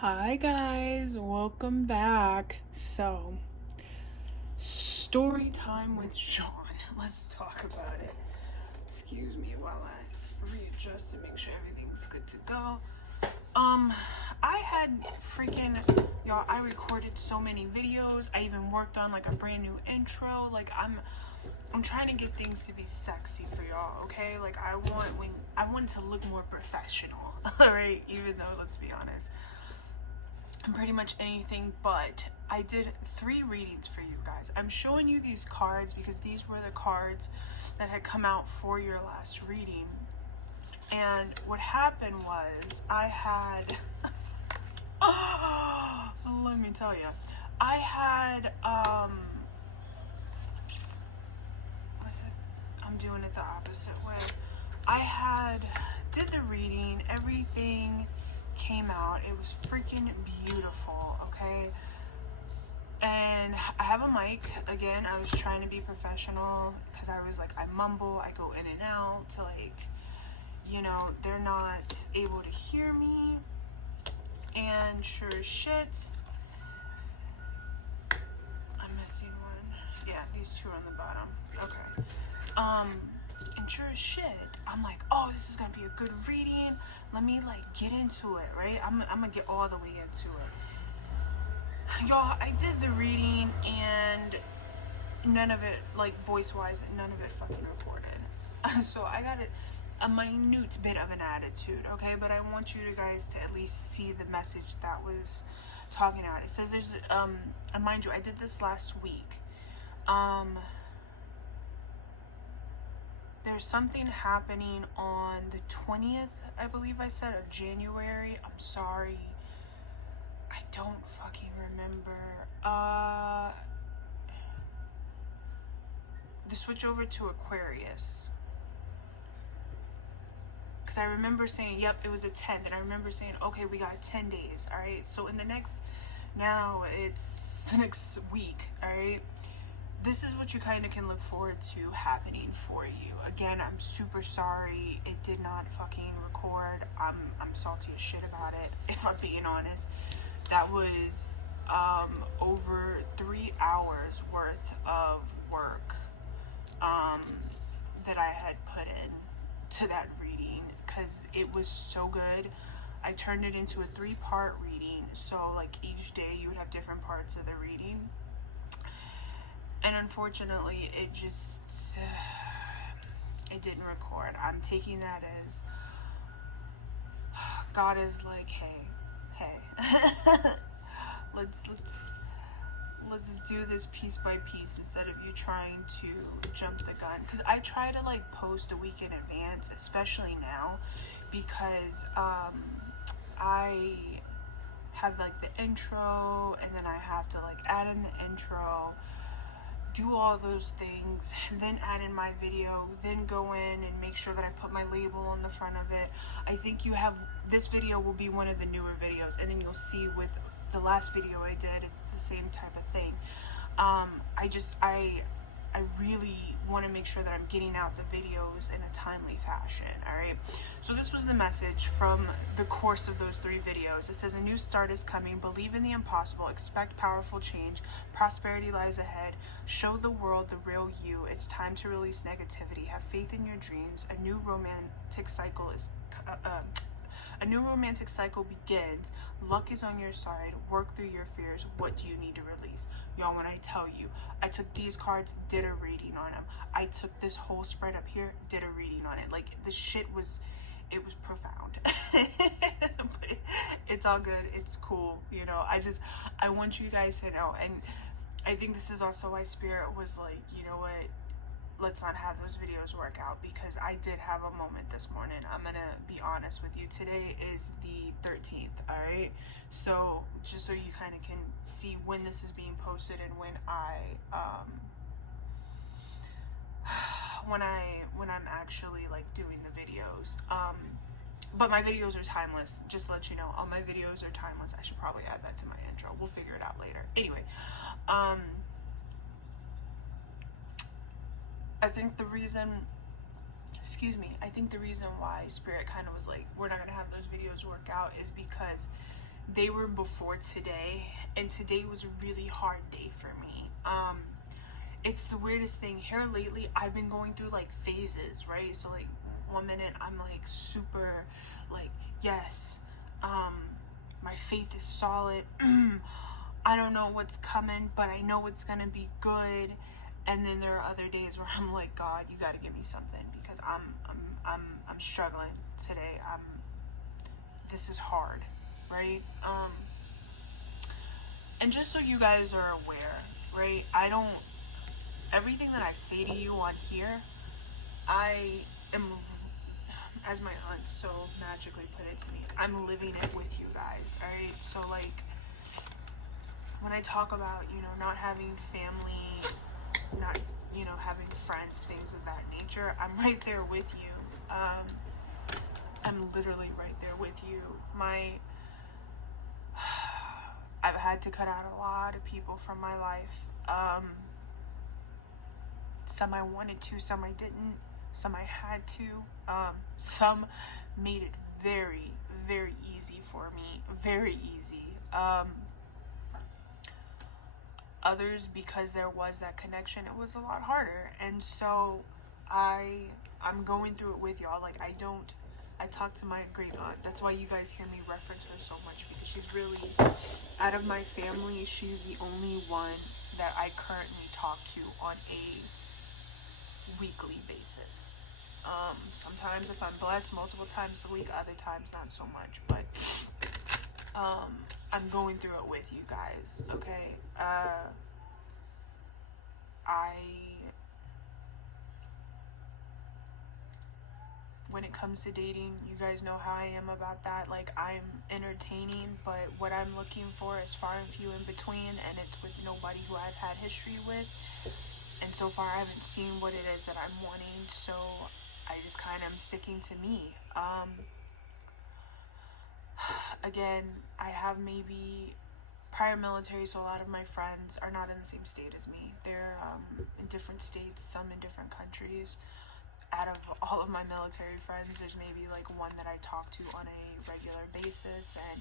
Hi guys, welcome back. So, story time with Sean. Let's talk about it. Excuse me while I readjust to make sure everything's good to go. I had freaking y'all, I recorded so many videos. I even worked on like a brand new intro. Like I'm trying to get things to be sexy for y'all, okay? Like I want it to look more professional. All right, even though let's be honest, and pretty much anything, but I did 3 readings for you guys. I'm showing you these cards because these were the cards that had come out for your last reading. And what happened was I had let me tell you, I had I'm doing it the opposite way. I had did the reading, everything came out. It was freaking beautiful, okay? And I have a mic. Again, I was trying to be professional because I was like, I mumble, I go in and out to they're not able to hear me. And sure as shit, I'm missing one. Yeah, these 2 on the bottom. Okay. And sure as shit, I'm like, oh, this is gonna be a good reading. Let me get into it, right? I'm gonna get all the way into it. Y'all, I did the reading and none of it, voice-wise, none of it fucking recorded. So I got a minute bit of an attitude, okay? But I want you guys to at least see the message that was talking out. It says there's, and mind you, I did this last week. There's something happening on the 20th, I believe I said, of January. I'm sorry. I don't fucking remember. The switch over to Aquarius. Because I remember saying, yep, it was a 10th. And I remember saying, okay, we got 10 days, all right? So now it's the next week, all right? This is what you kind of can look forward to happening for you. Again, I'm super sorry it did not fucking record. I'm salty as shit about it, if I'm being honest. That was over 3 hours worth of work that I had put in to that reading because it was so good. I turned it into a 3-part reading, so each day you would have different parts of the reading. And unfortunately, it didn't record. I'm taking that as God is like, hey, let's do this piece by piece instead of you trying to jump the gun. Because I try to post a week in advance, especially now, because I have the intro, and then I have to add in the intro, do all those things, then add in my video, then go in and make sure that I put my label on the front of it. I think this video will be one of the newer videos, and then you'll see with the last video I did, it's the same type of thing. I really want to make sure that I'm getting out the videos in a timely fashion, alright? So this was the message from the course of those 3 videos. It says, a new start is coming. Believe in the impossible. Expect powerful change. Prosperity lies ahead. Show the world the real you. It's time to release negativity. Have faith in your dreams. A new romantic cycle begins. Luck is on your side. Work through your fears. What do you need to release? Y'all, when I tell you, I took these cards, did a reading on them. I took this whole spread up here, did a reading on it. The shit was, it was profound. But it's all good. It's cool. I want you guys to know. And I think this is also why Spirit was like, you know what? Let's not have those videos work out, because I did have a moment this morning. I'm gonna be honest with you. Today is the 13th, all right? So just so you kind of can see when this is being posted and when I'm actually doing the videos. But my videos are timeless. Just to let you know, all my videos are timeless. I should probably add that to my intro. We'll figure it out later. Anyway, I think the reason why Spirit kind of was like, we're not going to have those videos work out is because they were before today, and today was a really hard day for me. It's the weirdest thing. Here lately, I've been going through like phases, right? So like one minute I'm like super like, yes, my faith is solid. I don't know what's coming, but I know it's gonna be good. And then there are other days where I'm like, God, you gotta give me something, because I'm struggling today. This is hard, right? And just so you guys are aware, right? Everything that I say to you on here, I am, as my aunt so magically put it to me, I'm living it with you guys, alright? So like, when I talk about, not having family, not, having friends, things of that nature, I'm right there with you. I'm literally right there with you. I've had to cut out a lot of people from my life. Some I wanted to, some I didn't, some I had to. Some made it very, very easy for me. Very easy. Others, because there was that connection, it was a lot harder. And so I'm going through it with y'all. Like, I talk to my great aunt. That's why you guys hear me reference her so much, because she's really, out of my family, she's the only one that I currently talk to on a weekly basis. Sometimes if I'm blessed, multiple times a week, other times not so much, but I'm going through it with you guys, okay? When it comes to dating, you guys know how I am about that. Like, I'm entertaining, but what I'm looking for is far and few in between, and it's with nobody who I've had history with. And so far, I haven't seen what it is that I'm wanting, so I just kind of am sticking to me. Again, I have maybe prior military, so a lot of my friends are not in the same state as me. They're in different states, some in different countries. Out of all of my military friends, there's maybe like one that I talk to on a regular basis, and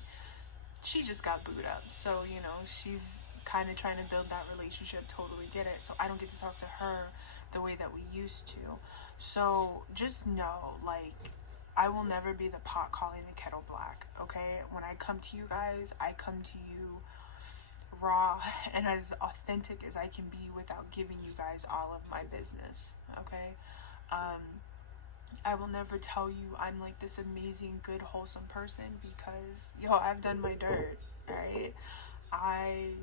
she just got booed up. So, she's kind of trying to build that relationship, totally get it. So I don't get to talk to her the way that we used to. So just know, like, I will never be the pot calling the kettle black, okay? When I come to you guys, I come to you raw and as authentic as I can be without giving you guys all of my business, okay? I will never tell you I'm like this amazing, good, wholesome person, because, I've done my dirt, alright? I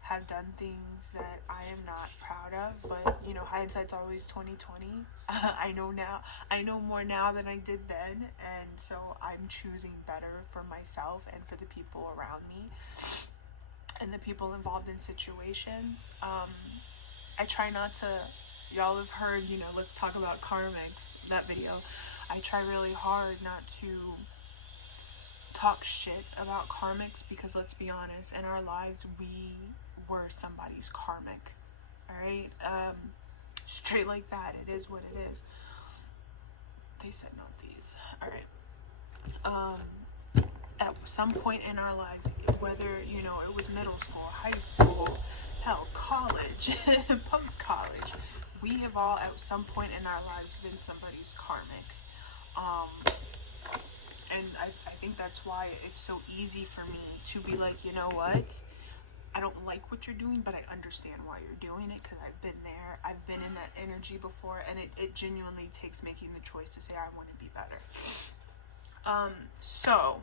have done things that I am not proud of, but, hindsight's always 20/20. I know more now than I did then, and so I'm choosing better for myself and for the people around me and the people involved in situations. I try not to, y'all have heard, let's talk about karmics, that video. I try really hard not to talk shit about karmics, because let's be honest, in our lives, we were somebody's karmic, alright? Straight like that, it is what it is. They said not these, alright. At some point in our lives, whether, it was middle school, high school, hell, college, post-college, we have all at some point in our lives been somebody's karmic. And I think that's why it's so easy for me to be like, you know what? I don't like what you're doing, but I understand why you're doing it, because I've been there. I've been in that energy before, and it genuinely takes making the choice to say I want to be better. So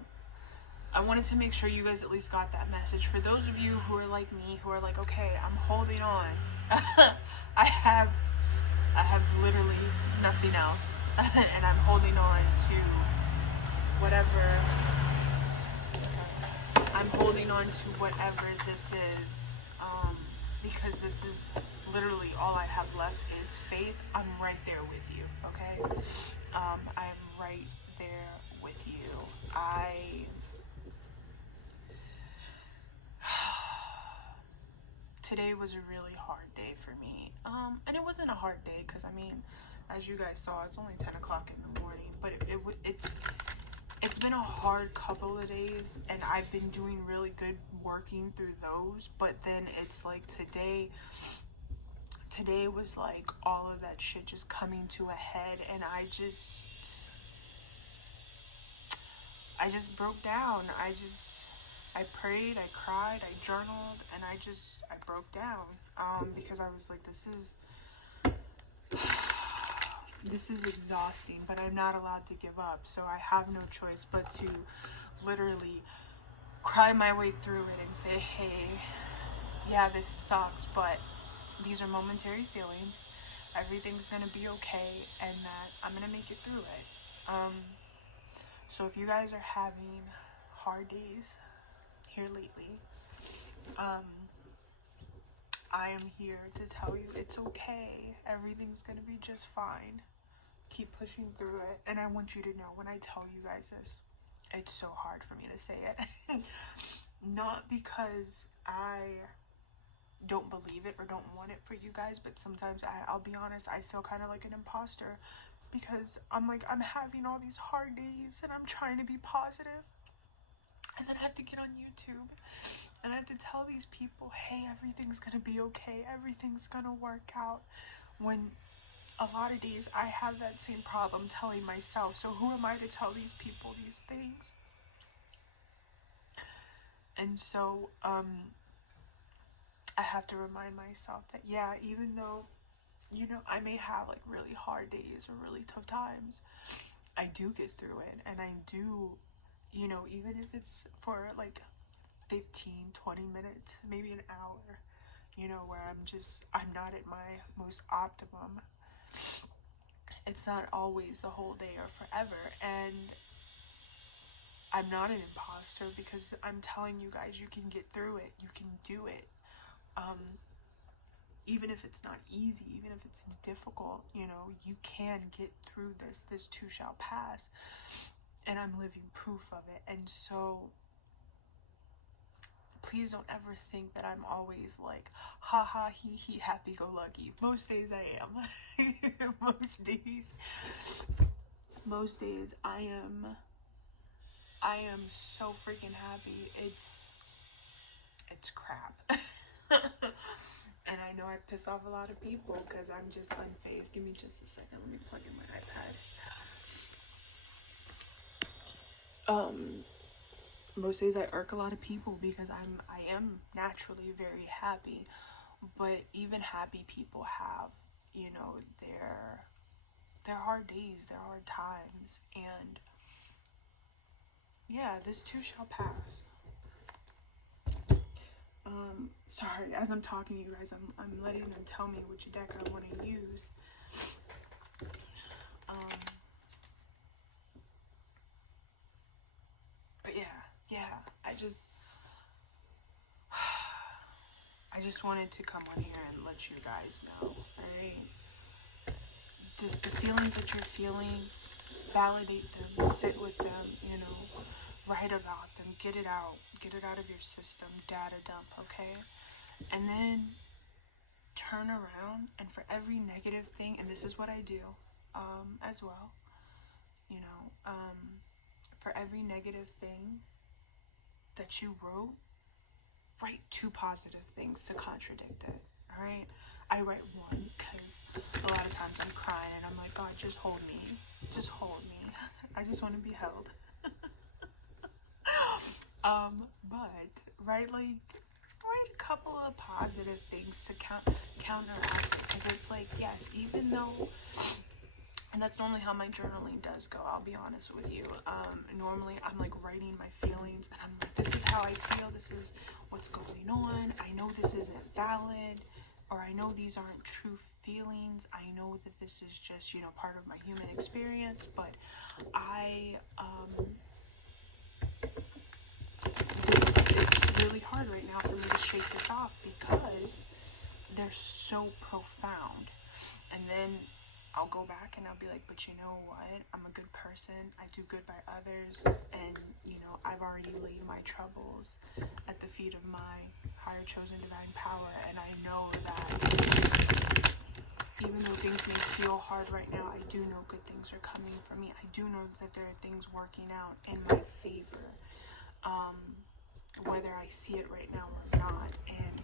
I wanted to make sure you guys at least got that message. For those of you who are like me, who are like, okay, I'm holding on. I have literally nothing else, and I'm holding on to whatever. I'm holding on to whatever this is, because this is literally all I have left is faith. I'm right there with you, okay? I'm right there with you. Today was a really hard day for me, and it wasn't a hard day, because, as you guys saw, it's only 10 o'clock in the morning, but it's been a hard couple of days, and I've been doing really good working through those, but then it's like today was like all of that shit just coming to a head, and I just broke down. I prayed, I cried, I journaled, and I broke down, because I was like, this is exhausting, but I'm not allowed to give up, so I have no choice but to literally cry my way through it and say, hey, yeah, this sucks, but these are momentary feelings. Everything's gonna be okay, and that I'm gonna make it through it. So if you guys are having hard days here lately, I am here to tell you it's okay. Everything's gonna be just fine. Keep pushing through it. And I want you to know, when I tell you guys this, it's so hard for me to say it. Not because I don't believe it or don't want it for you guys, but sometimes I'll be honest, I feel kind of like an imposter, because I'm like, I'm having all these hard days and I'm trying to be positive, and then I have to get on YouTube and I have to tell these people, hey, everything's gonna be okay, everything's gonna work out, when a lot of days I have that same problem telling myself. So who am I to tell these people these things? And so I have to remind myself that, yeah, even though, you know, I may have like really hard days or really tough times, I do get through it, and I do, you know, even if it's for like 15-20 minutes, maybe an hour, you know, where I'm not at my most optimum. It's not always the whole day or forever, and I'm not an imposter, because I'm telling you guys, you can get through it, you can do it. Even if it's not easy, even if it's difficult, you know, you can get through this. This too shall pass, and I'm living proof of it. And so please don't ever think that I'm always like, ha ha, he, happy-go-lucky. Most days I am. Most days I am so freaking happy. It's crap. And I know I piss off a lot of people because I'm just unfazed. Give me just a second. Let me plug in my iPad. Most days I irk a lot of people because I am naturally very happy, but even happy people have, you know, their hard days, their hard times, and yeah, this too shall pass. Sorry, as I'm talking to you guys, I'm letting them tell me which deck I want to use. But yeah, I just wanted to come on here and let you guys know, alright? The feelings that you're feeling, validate them, sit with them, you know, write about them, get it out of your system, data dump, okay? And then turn around, and for every negative thing, and this is what I do as well, you know, for every negative thing that you wrote, write 2 positive things to contradict it, all right? I write 1 because a lot of times I'm crying and I'm like, God, just hold me. I just want to be held. But write a couple of positive things to counteract it, because it's like, yes, even though, and that's normally how my journaling does go, I'll be honest with you. Normally I'm like writing my feelings, and I'm like, this is how I feel, this is what's going on, I know this isn't valid, or I know these aren't true feelings, I know that this is just, you know, part of my human experience, but it's really hard right now for me to shake this off because they're so profound. And then I'll go back and I'll be like, but you know what? I'm a good person. I do good by others. And, you know, I've already laid my troubles at the feet of my higher chosen divine power. And I know that even though things things may feel hard right now, I do know good things are coming for me. I do know that there are things working out in my favor, whether I see it right now or not. And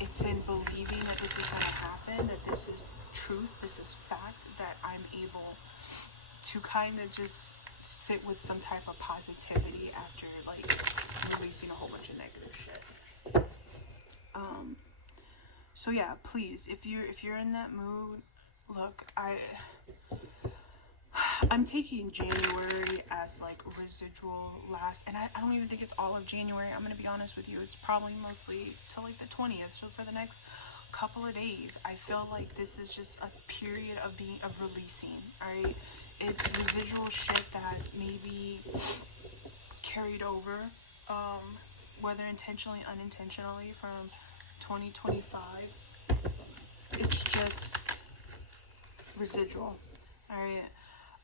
it's in believing that this is going to happen, that this is truth, this is fact, that I'm able to kind of just sit with some type of positivity after like releasing a whole bunch of negative shit. So yeah, please, if you're in that mood, look, I'm taking January as like residual last, and I don't even think it's all of January. I'm gonna be honest with you, it's probably mostly till like the 20th. So for the next couple of days, I feel like this is just a period of releasing. Alright, it's residual shit that maybe carried over, whether intentionally, unintentionally, from 2025. It's just residual. Alright,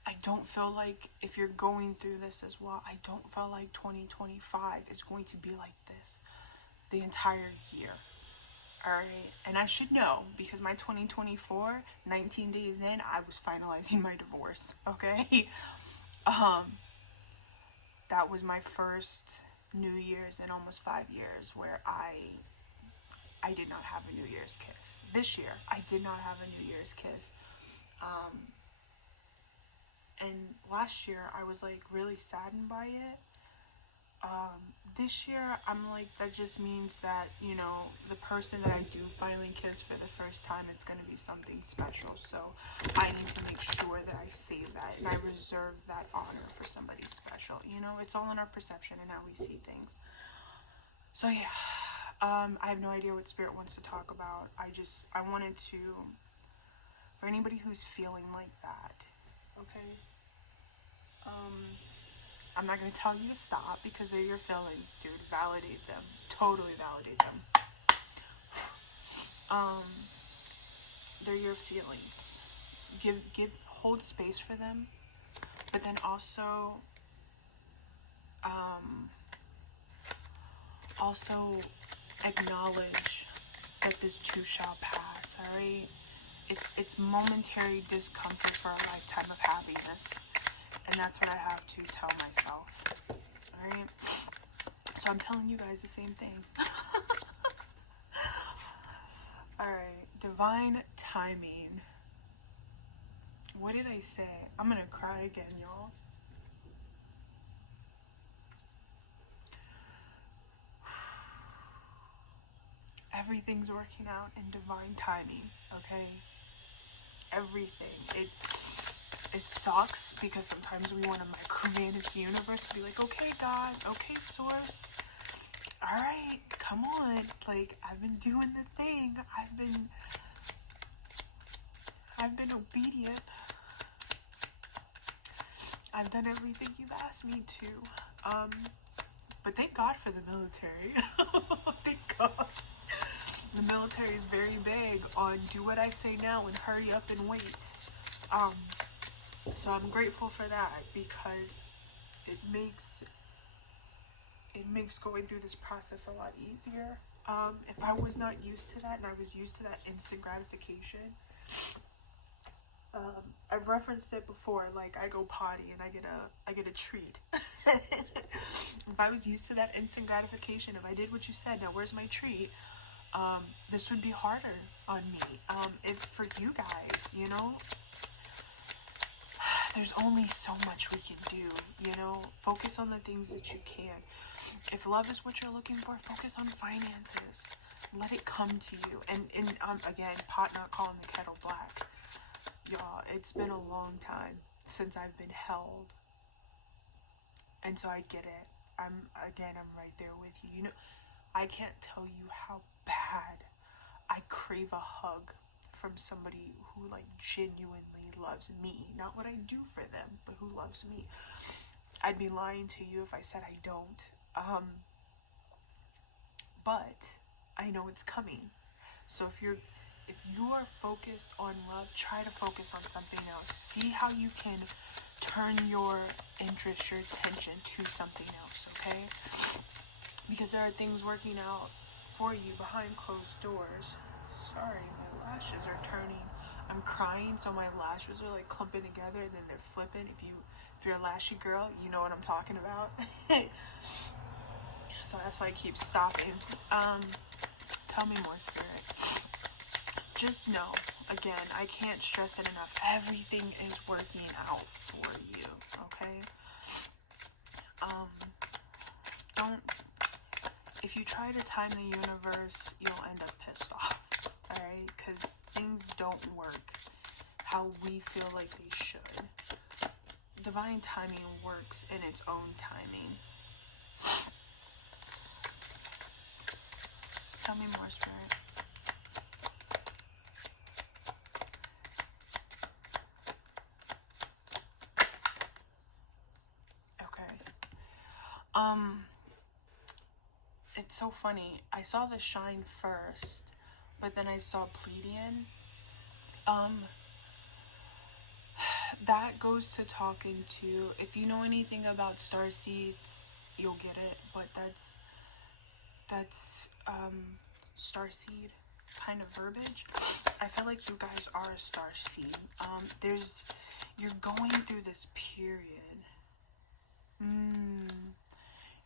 I don't feel like, if you're going through this as well, I don't feel like 2025 is going to be like this the entire year. Alright, and I should know, because my 2024, 19 days in, I was finalizing my divorce, okay? That was my first New Year's in almost 5 years where I did not have a New Year's kiss. This year, I did not have a New Year's kiss. And last year, I was like really saddened by it. This year, I'm like, that just means that, you know, the person that I do finally kiss for the first time, it's going to be something special. So I need to make sure that I save that and I reserve that honor for somebody special. You know, it's all in our perception and how we see things. So yeah, I have no idea what Spirit wants to talk about. I wanted to, for anybody who's feeling like that, okay? I'm not going to tell you to stop because they're your feelings, dude. Validate them. Totally validate them. They're your feelings. Hold space for them, but then also acknowledge that this too shall pass, alright? It's momentary discomfort for a lifetime of happiness. And that's what I have to tell myself. Alright? So I'm telling you guys the same thing. Alright. Divine timing. What did I say? I'm gonna cry again, y'all. Everything's working out in divine timing, okay? Everything. It sucks because sometimes we want to micromanage the universe and be like, okay, God, okay, source, all right, come on. Like, I've been doing the thing. I've been obedient. I've done everything you've asked me to. But thank God for the military. Thank God. The military is very big on do what I say now and hurry up and wait. So I'm grateful for that because it makes going through this process a lot easier. If I was not used to that and I was used to that instant gratification, I've referenced it before, like I go potty and I get a treat. If I was used to that instant gratification, if I did what you said, now where's my treat? This would be harder on me. If for you guys, you know, there's only so much we can do, you know. Focus on the things that you can. If love is what you're looking for, focus on finances. Let it come to you. And again, pot not calling the kettle black. Y'all, it's been a long time since I've been held. And so I get it. I'm right there with you. You know, I can't tell you how bad I crave a hug from somebody who like genuinely loves me, not what I do for them, but who loves me. I'd be lying to you if I said I don't. But I know it's coming. So if you are focused on love, try to focus on something else. See how you can turn your interest, your attention to something else, okay? Because there are things working out for you behind closed doors. Sorry, my lashes are turning. I'm crying, so my lashes are like clumping together and then they're flipping. If you're a lashy girl, you know what I'm talking about. So that's why I keep stopping. Tell me more, Spirit. Just know, again, I can't stress it enough. Everything is working out for you, okay? Don't, if you try to time the universe, you'll end up pissed off, alright? Because things don't work how we feel like they should. Divine timing works in its own timing. Tell me more, Spirit. Okay. It's so funny. I saw the shine first, but then I saw Pleiadian. That goes to talking to, if you know anything about starseeds, you'll get it, but that's starseed kind of verbiage. I feel like you guys are a starseed. You're going through this period.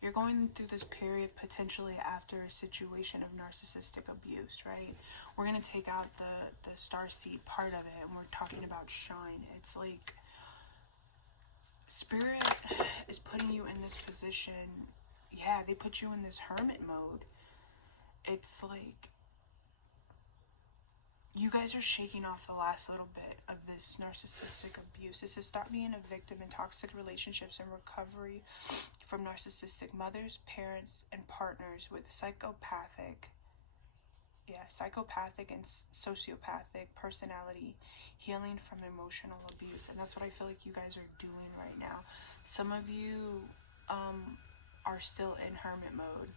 You're going through this period potentially after a situation of narcissistic abuse, right? We're going to take out the starseed part of it, and we're talking about shine. It's like Spirit is putting you in this position. Yeah, they put you in this hermit mode. It's like you guys are shaking off the last little bit of this narcissistic abuse. This is stop being a victim in toxic relationships and recovery from narcissistic mothers, parents, and partners with psychopathic and sociopathic personality, healing from emotional abuse. And that's what I feel like you guys are doing right now. Some of you are still in hermit mode.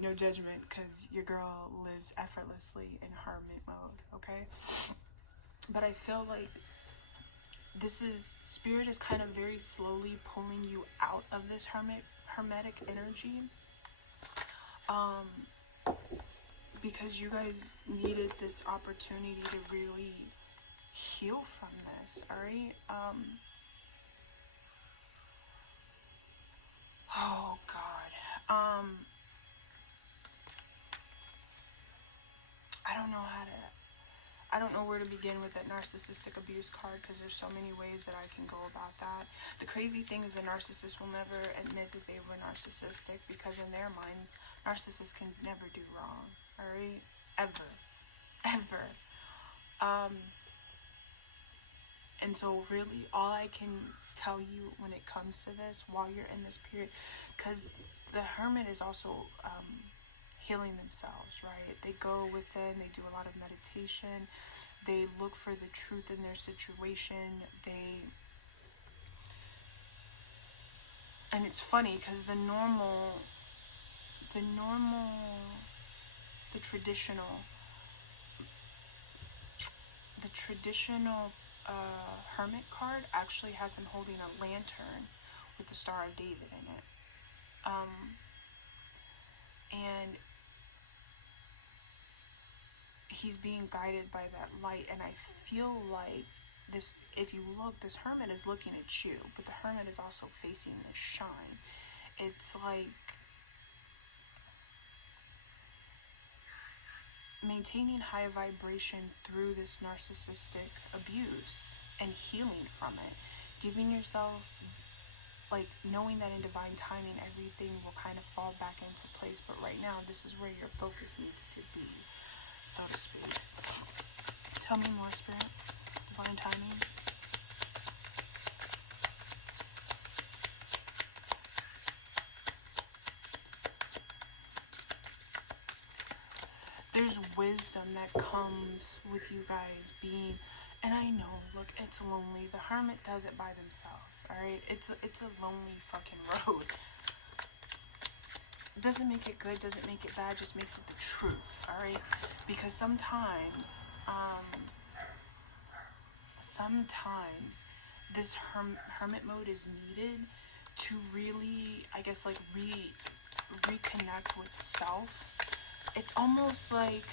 No judgment, because your girl lives effortlessly in hermit mode, okay? But I feel like Spirit is kind of very slowly pulling you out of this hermetic energy. Because you guys needed this opportunity to really heal from this, alright? Oh God. I don't know where to begin with that narcissistic abuse card, because there's so many ways that I can go about that. The crazy thing is a narcissist will never admit that they were narcissistic, because in their mind, narcissists can never do wrong, alright? Ever. And so really all I can tell you when it comes to this, while you're in this period, because the hermit is also healing themselves, right? They go within, they do a lot of meditation, they look for the truth in their situation, and it's funny because the traditional hermit card actually has him holding a lantern with the Star of David in it. And he's being guided by that light, and I feel like this, if you look, this hermit is looking at you, but the hermit is also facing this shine. It's like maintaining high vibration through this narcissistic abuse and healing from it, giving yourself, like, knowing that in divine timing everything will kind of fall back into place, but right now this is where your focus needs to be, so to speak. Tell me more, Spirit. Divine timing. There's wisdom that comes with you guys being, and I know, look, it's lonely. The hermit does it by themselves, alright? It's a lonely fucking road. Doesn't make it good, doesn't make it bad, just makes it the truth, alright? Because sometimes this hermit mode is needed to really, I guess, like, reconnect with self. It's almost like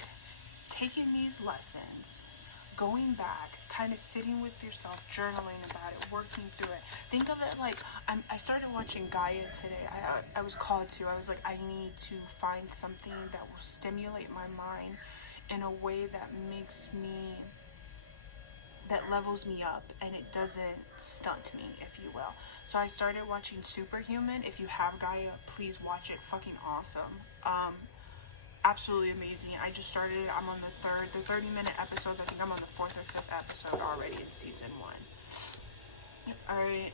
taking these lessons, going back, kind of sitting with yourself, journaling about it, working through it. Think of it like, I started watching Gaia today. I was called to. I was like, I need to find something that will stimulate my mind in a way that that levels me up and it doesn't stunt me, if you will. So I started watching Superhuman. If you have Gaia, please watch it. Fucking awesome. Absolutely amazing. I just started it. I'm on the 30-minute episodes. I think I'm on the 4th or 5th episode already in season 1. Alright,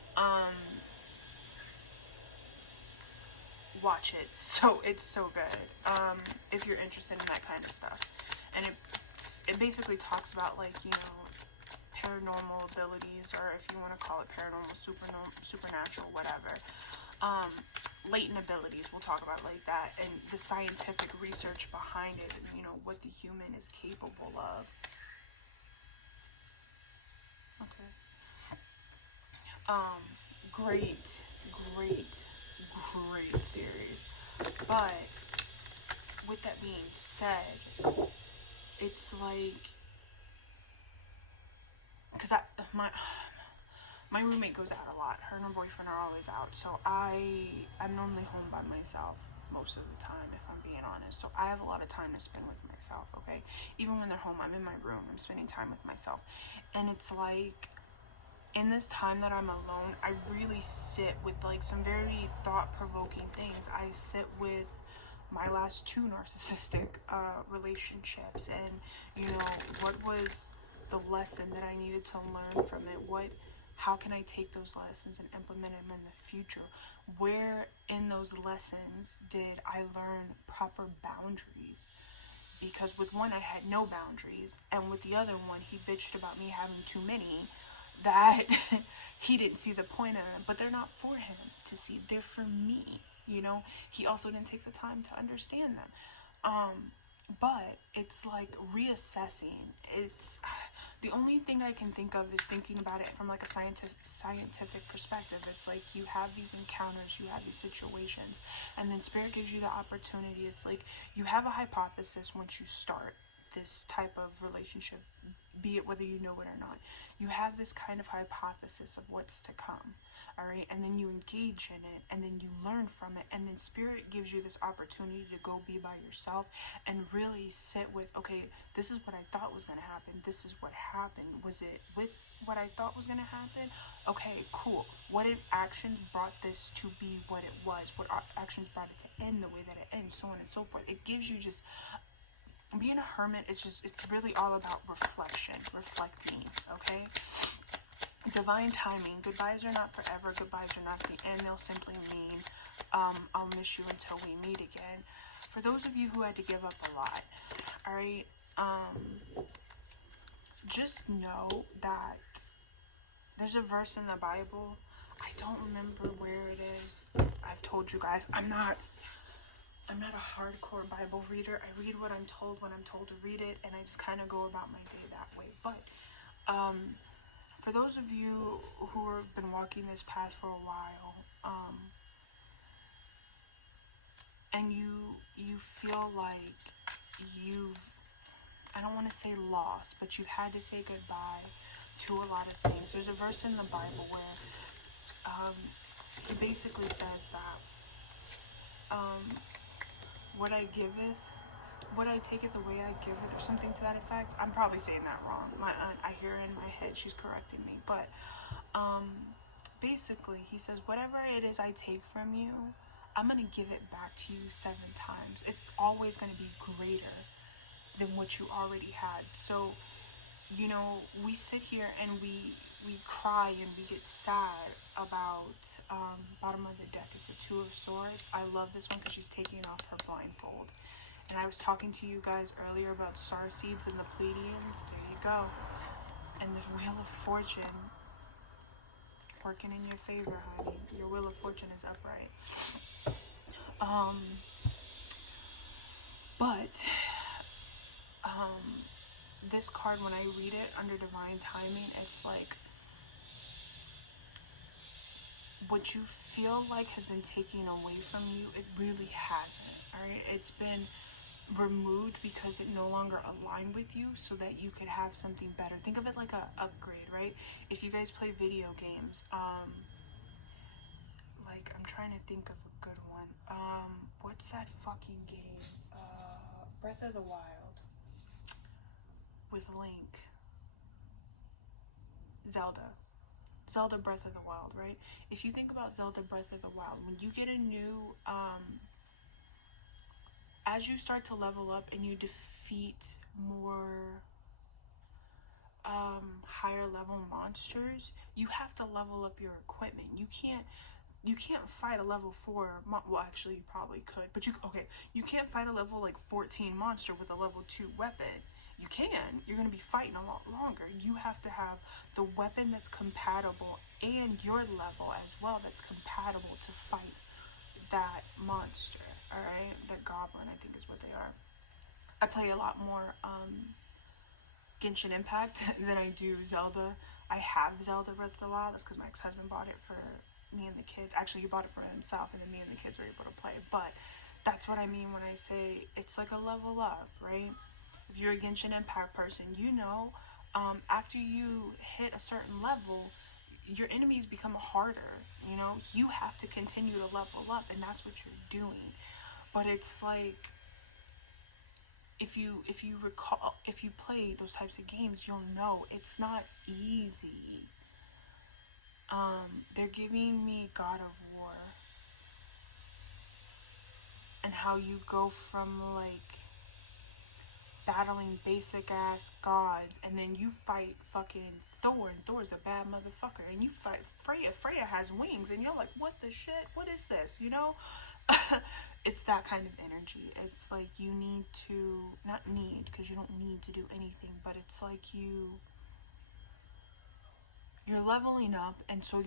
watch it. So it's so good. If you're interested in that kind of stuff. And it basically talks about, like, you know, paranormal abilities, or if you want to call it paranormal, supernatural, whatever. Latent abilities, we'll talk about like that, and the scientific research behind it, and, you know, what the human is capable of. Okay. Great series. But with that being said, it's like, because my roommate goes out a lot. Her and her boyfriend are always out. So I'm normally home by myself most of the time, if I'm being honest. So I have a lot of time to spend with myself, okay? Even when they're home, I'm in my room. I'm spending time with myself. And it's like, in this time that I'm alone, I really sit with, like, some very thought-provoking things. I sit with my last 2 narcissistic relationships, and, you know, what was the lesson that I needed to learn from it? How can I take those lessons and implement them in the future? Where in those lessons did I learn proper boundaries? Because with one, I had no boundaries, and with the other one, he bitched about me having too many, that he didn't see the point of them. But they're not for him to see, they're for me, you know? He also didn't take the time to understand them. But it's like reassessing. It's the only thing I can think of is thinking about it from like a scientific perspective. It's like you have these encounters, you have these situations, and then Spirit gives you the opportunity. It's like you have a hypothesis once you start this type of relationship, be it whether you know it or not. You have this kind of hypothesis of what's to come, all right? And then you engage in it, and then you learn from it, and then Spirit gives you this opportunity to go be by yourself and really sit with, okay, this is what I thought was going to happen. This is what happened. Was it with what I thought was going to happen? Okay, cool. What actions brought this to be what it was? What actions brought it to end the way that it ends? So on and so forth. It gives you just... Being a hermit, it's really all about reflecting, okay? Divine timing. Goodbyes are not forever. Goodbyes are not the end. They'll simply mean I'll miss you until we meet again. For those of you who had to give up a lot, all right, just know that there's a verse in the Bible. I don't remember where it is. I've told you guys, I'm not a hardcore Bible reader. I read what I'm told when I'm told to read it, and I just kind of go about my day that way. But for those of you who have been walking this path for a while, and you feel like I don't want to say lost, but you've had to say goodbye to a lot of things. There's a verse in the Bible where he basically says that what I giveth, what I taketh away I giveth, or something to that effect. I'm probably saying that wrong. My aunt, I hear in my head, she's correcting me. But basically, he says, whatever it is I take from you, I'm going to give it back to you 7 times. It's always going to be greater than what you already had. So, you know, we sit here and we cry and we get sad about bottom of the deck is the 2 of Swords. I love this one because she's taking off her blindfold. And I was talking to you guys earlier about starseeds and the Pleiadians. There you go. And the Wheel of Fortune working in your favor, honey. Your Wheel of Fortune is upright. But this card, when I read it under divine timing, it's like what you feel like has been taken away from you, it really hasn't. All right, it's been removed because it no longer aligned with you so that you could have something better. Think of it like a upgrade, right? If you guys play video games, like, I'm trying to think of a good one. What's that fucking game? Breath of the Wild with Link. Zelda Breath of the Wild, right? If you think about Zelda Breath of the Wild, when you get a new, as you start to level up and you defeat more higher level monsters, you have to level up your equipment. You can't fight a level 4 well, actually you probably could, but you can't fight a level like 14 monster with a level 2 weapon. You can. You're going to be fighting a lot longer. You have to have the weapon that's compatible and your level as well that's compatible to fight that monster. All right, that goblin, I think is what they are. I play a lot more Genshin Impact than I do Zelda. I have Zelda Breath of the Wild. That's because my ex-husband bought it for me and the kids. Actually, he bought it for himself, and then me and the kids were able to play. But that's what I mean when I say it's like a level up, right? If you're a Genshin Impact person, you know, after you hit a certain level, your enemies become harder. You know, you have to continue to level up, and that's what you're doing. But it's like, if you recall, if you play those types of games, you'll know it's not easy. They're giving me God of War, and how you go from like battling basic ass gods, and then you fight fucking Thor, and Thor's a bad motherfucker, and you fight Freya. Freya has wings, and you're like, what the shit? What is this? You know? It's that kind of energy. It's like you need to, not need, because you don't need to do anything, but it's like you're leveling up, and so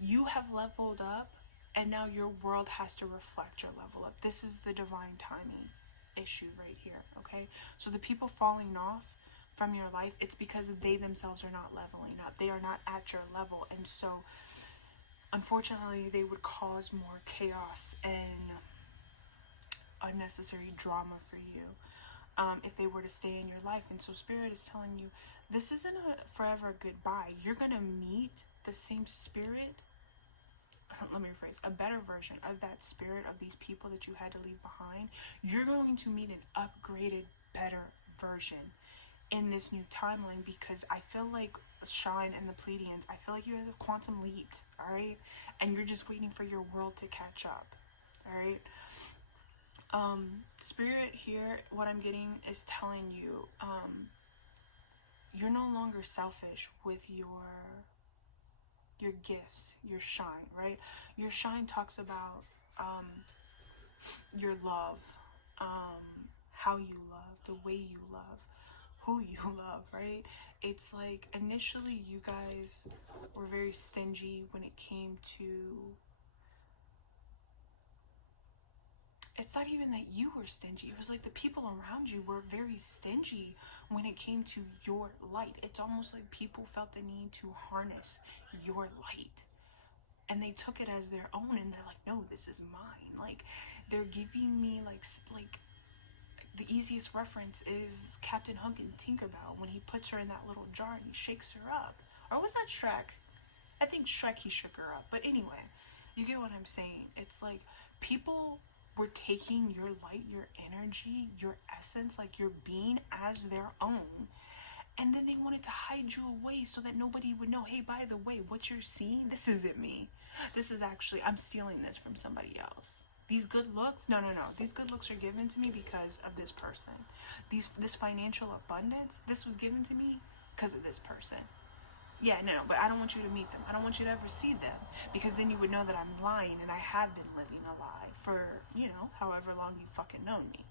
you have leveled up, and now your world has to reflect your level up. This is the divine timing issue right here, okay? So the people falling off from your life, it's because they themselves are not leveling up. They are not at your level, and so unfortunately they would cause more chaos and unnecessary drama for you if they were to stay in your life. And so Spirit is telling you, this isn't a forever goodbye. You're gonna meet the same spirit, let me rephrase, a better version of that spirit of these people that you had to leave behind. You're going to meet an upgraded, better version in this new timeline, because I feel like Shine and the Pleiadians, I feel like you guys have quantum leaped, alright? And you're just waiting for your world to catch up, alright? Spirit here, what I'm getting is telling you, you're no longer selfish with your gifts, your shine, right? Your shine talks about your love, how you love, the way you love, who you love, right? It's like initially you guys were very stingy when it came to, it's not even that you were stingy. It was like the people around you were very stingy when it came to your light. It's almost like people felt the need to harness your light, and they took it as their own, and they're like, no, this is mine. Like, they're giving me like the easiest reference is Captain Hook and Tinkerbell when he puts her in that little jar and he shakes her up. Or was that Shrek? I think Shrek, he shook her up. But anyway, you get what I'm saying. It's like people were taking your light, your energy, your essence, like your being as their own. And then they wanted to hide you away so that nobody would know, hey, by the way, what you're seeing, this isn't me. This is actually, I'm stealing this from somebody else. These good looks, no. These good looks are given to me because of this person. This financial abundance, this was given to me because of this person. Yeah, no, but I don't want you to meet them. I don't want you to ever see them, because then you would know that I'm lying, and I have been living a lie for, however long you fucking known me.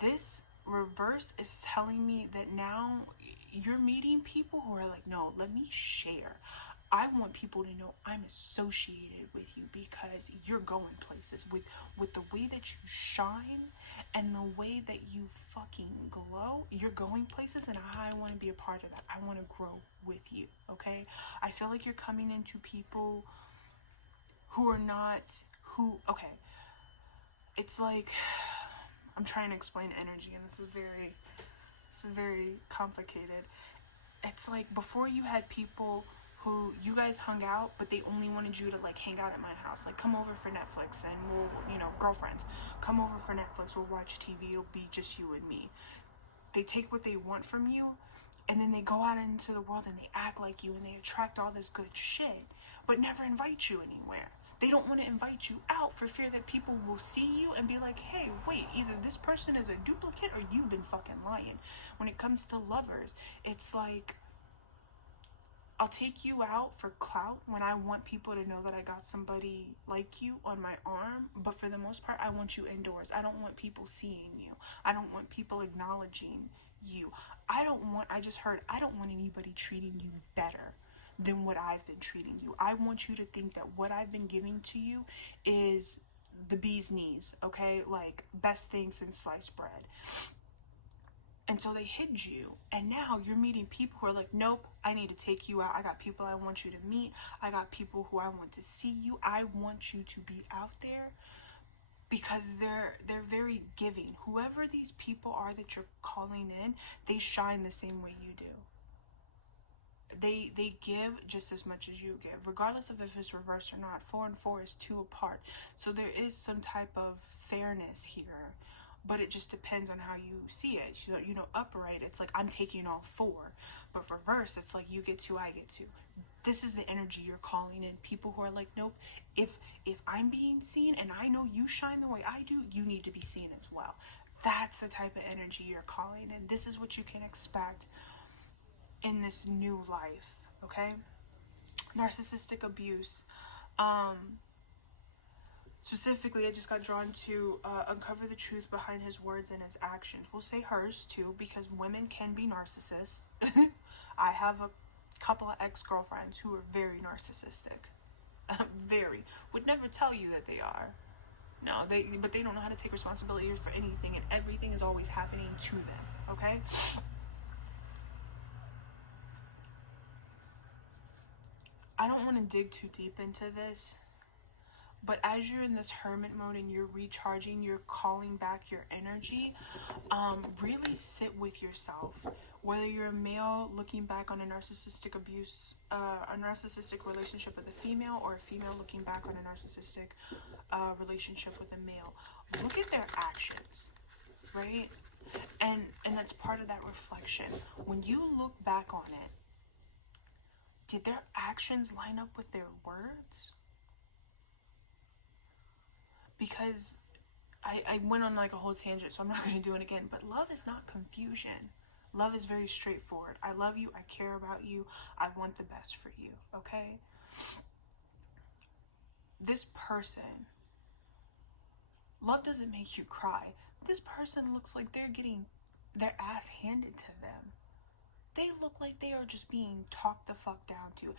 This reverse is telling me that now you're meeting people who are like, no, let me share. I want people to know I'm associated with you because you're going places with the way that you shine and the way that you fucking glow. You're going places, and I want to be a part of that. I want to grow with you, okay? I feel like you're coming into people who are not, okay, it's like, I'm trying to explain energy, and this is very complicated. It's like before you had people who you guys hung out, but they only wanted you to like hang out at my house. Like, come over for Netflix and we'll, girlfriends, come over for Netflix, we'll watch TV, it'll be just you and me. They take what they want from you, and then they go out into the world and they act like you and they attract all this good shit, but never invite you anywhere. They don't want to invite you out for fear that people will see you and be like, hey, wait, either this person is a duplicate or you've been fucking lying. When it comes to lovers, it's like, I'll take you out for clout when I want people to know that I got somebody like you on my arm, but for the most part, I want you indoors. I don't want people seeing you. I don't want people acknowledging you. I don't want anybody treating you better than what I've been treating you. I want you to think that what I've been giving to you is the bee's knees, okay? Like, best thing since sliced bread. And so they hid you, and now you're meeting people who are like, nope, I need to take you out. I got people I want you to meet. I got people who I want to see you. I want you to be out there, because they're very giving. Whoever these people are that you're calling in, they shine the same way you do. They give just as much as you give, regardless of if it's reversed or not. 4 and 4 is 2 apart. So there is some type of fairness here, but it just depends on how you see it. Upright, it's like I'm taking all 4, but reverse, it's like you get 2, I get 2. This is the energy you're calling in. People who are like, nope, if I'm being seen and I know you shine the way I do, you need to be seen as well. That's the type of energy you're calling in. This is what you can expect in this new life, okay? Narcissistic abuse. Specifically, I just got drawn to uncover the truth behind his words and his actions. We'll say hers too, because women can be narcissists. I have a couple of ex-girlfriends who are very narcissistic. Very. Would never tell you that they are. No, but they don't know how to take responsibility for anything, and everything is always happening to them, okay? I don't want to dig too deep into this, but as you're in this hermit mode and you're recharging, you're calling back your energy, really sit with yourself. Whether you're a male looking back on a narcissistic abuse, a narcissistic relationship with a female, or a female looking back on a narcissistic relationship with a male, look at their actions, right? And that's part of that reflection. When you look back on it, did their actions line up with their words? Because I went on like a whole tangent, so I'm not going to do it again. But love is not confusion. Love is very straightforward. I love you. I care about you. I want the best for you. Okay? This person, love doesn't make you cry. This person looks like they're getting their ass handed to them. They look like they are just being talked the fuck down to.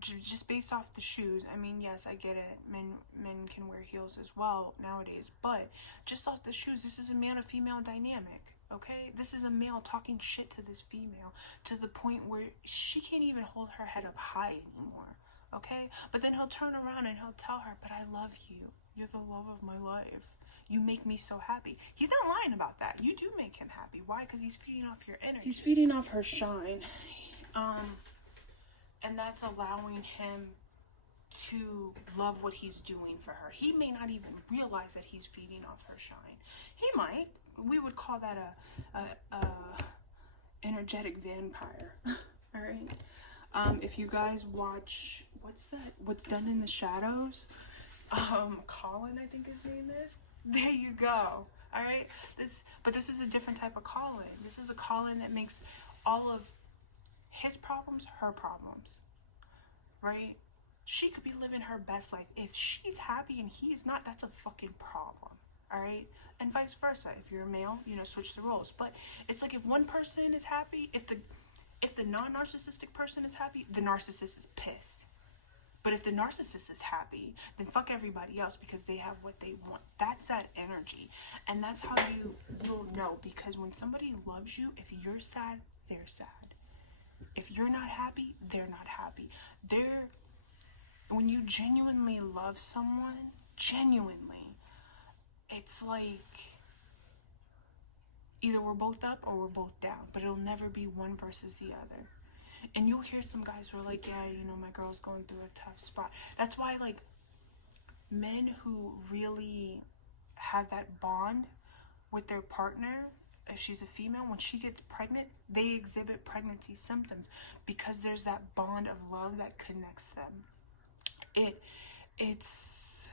Just based off the shoes. I mean, yes, I get it. Men can wear heels as well nowadays. But just off the shoes, this is a male-to-female dynamic, okay? This is a male talking shit to this female to the point where she can't even hold her head up high anymore, okay? But then he'll turn around and he'll tell her, but I love you. You're the love of my life. You make me so happy. He's not lying about that. You do make him happy. Why? Because he's feeding off your energy. He's feeding off her shine. And that's allowing him to love what he's doing for her. He may not even realize that he's feeding off her shine. He might. We would call that a energetic vampire. All right. If you guys watch, What's Done in the Shadows? Colin, I think his name is. There you go. All right. This is a different type of Colin. This is a Colin that makes all of his problems her problems, right? She could be living her best life. If she's happy and he is not, that's a fucking problem, all right? And vice versa. If you're a male, switch the roles. But it's like if one person is happy, if the non-narcissistic person is happy, the narcissist is pissed. But if the narcissist is happy, then fuck everybody else because they have what they want. That's that energy. And that's how you'll know. Because when somebody loves you, if you're sad, they're sad. If you're not happy, they're not happy. When you genuinely love someone, it's like Either we're both up or we're both down, but it'll never be one versus the other. And you'll hear some guys who are like, yeah, you know, my girl's going through a tough spot. That's why, like, men who really have that bond with their partner, if she's a female, when she gets pregnant, they exhibit pregnancy symptoms because there's that bond of love that connects them. It's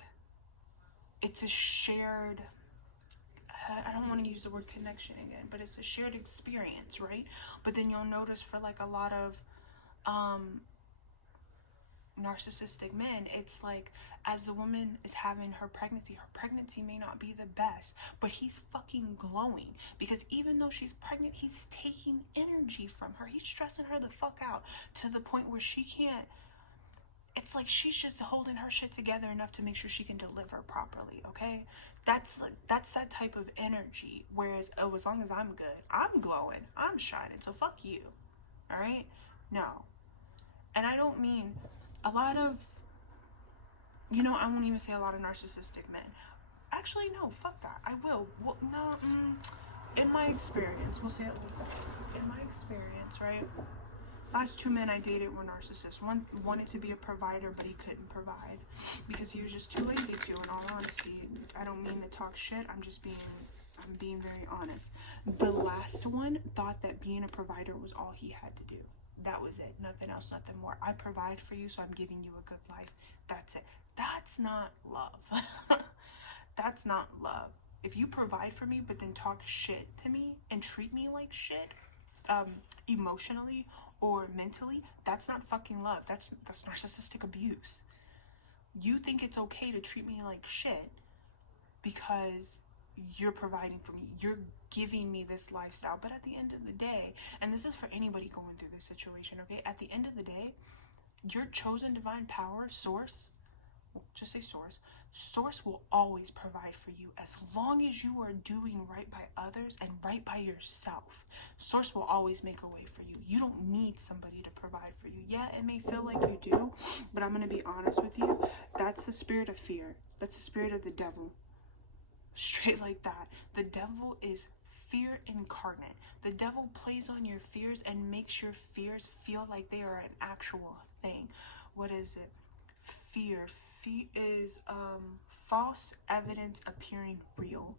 a shared, I don't want to use the word connection again, but it's a shared experience, right? But then you'll notice for like a lot of narcissistic men, it's like as the woman is having her pregnancy may not be the best, but he's fucking glowing because even though she's pregnant, he's taking energy from her. He's stressing her the fuck out to the point where she can't, it's like she's just holding her shit together enough to make sure she can deliver properly, okay? That's that type of energy. Whereas, oh, as long as I'm good, I'm glowing, I'm shining, so fuck you, all right? No. And I don't mean a lot of, you know, I won't even say a lot of narcissistic men. Actually, no, fuck that. I will. Well, no, in my experience, we'll say it like that. In my experience, right? Last 2 men I dated were narcissists. One wanted to be a provider, but he couldn't provide because he was just too lazy to, in all honesty. I don't mean to talk shit. I'm being very honest. The last one thought that being a provider was all he had to do. That was it. Nothing else, nothing more. I provide for you, so I'm giving you a good life. That's it. That's not love. That's not love. If you provide for me, but then talk shit to me and treat me like shit, emotionally or mentally, that's not fucking love. That's narcissistic abuse. You think it's okay to treat me like shit because you're providing for me, you're giving me this lifestyle. But at the end of the day, and this is for anybody going through this situation, okay, at the end of the day, your chosen divine power, source, just say source will always provide for you as long as you are doing right by others and right by yourself. Source will always make a way for you. You don't need somebody to provide for you. Yeah, it may feel like you do, but I'm going to be honest with you. That's the spirit of fear. That's the spirit of the devil. Straight like that. The devil is fear incarnate. The devil plays on your fears and makes your fears feel like they are an actual thing. What is it? Fear is false evidence appearing real.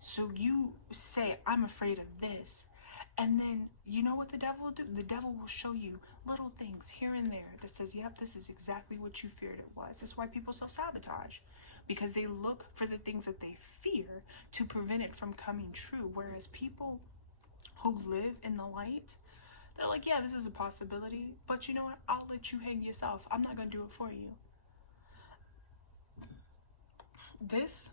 So you say, I'm afraid of this, and then you know what the devil will do? The devil will show you little things here and there that says, yep, this is exactly what you feared it was. That's why people self-sabotage, because they look for the things that they fear to prevent it from coming true. Whereas people who live in the light, they're like, yeah, this is a possibility, but you know what? I'll let you hang yourself. I'm not going to do it for you. This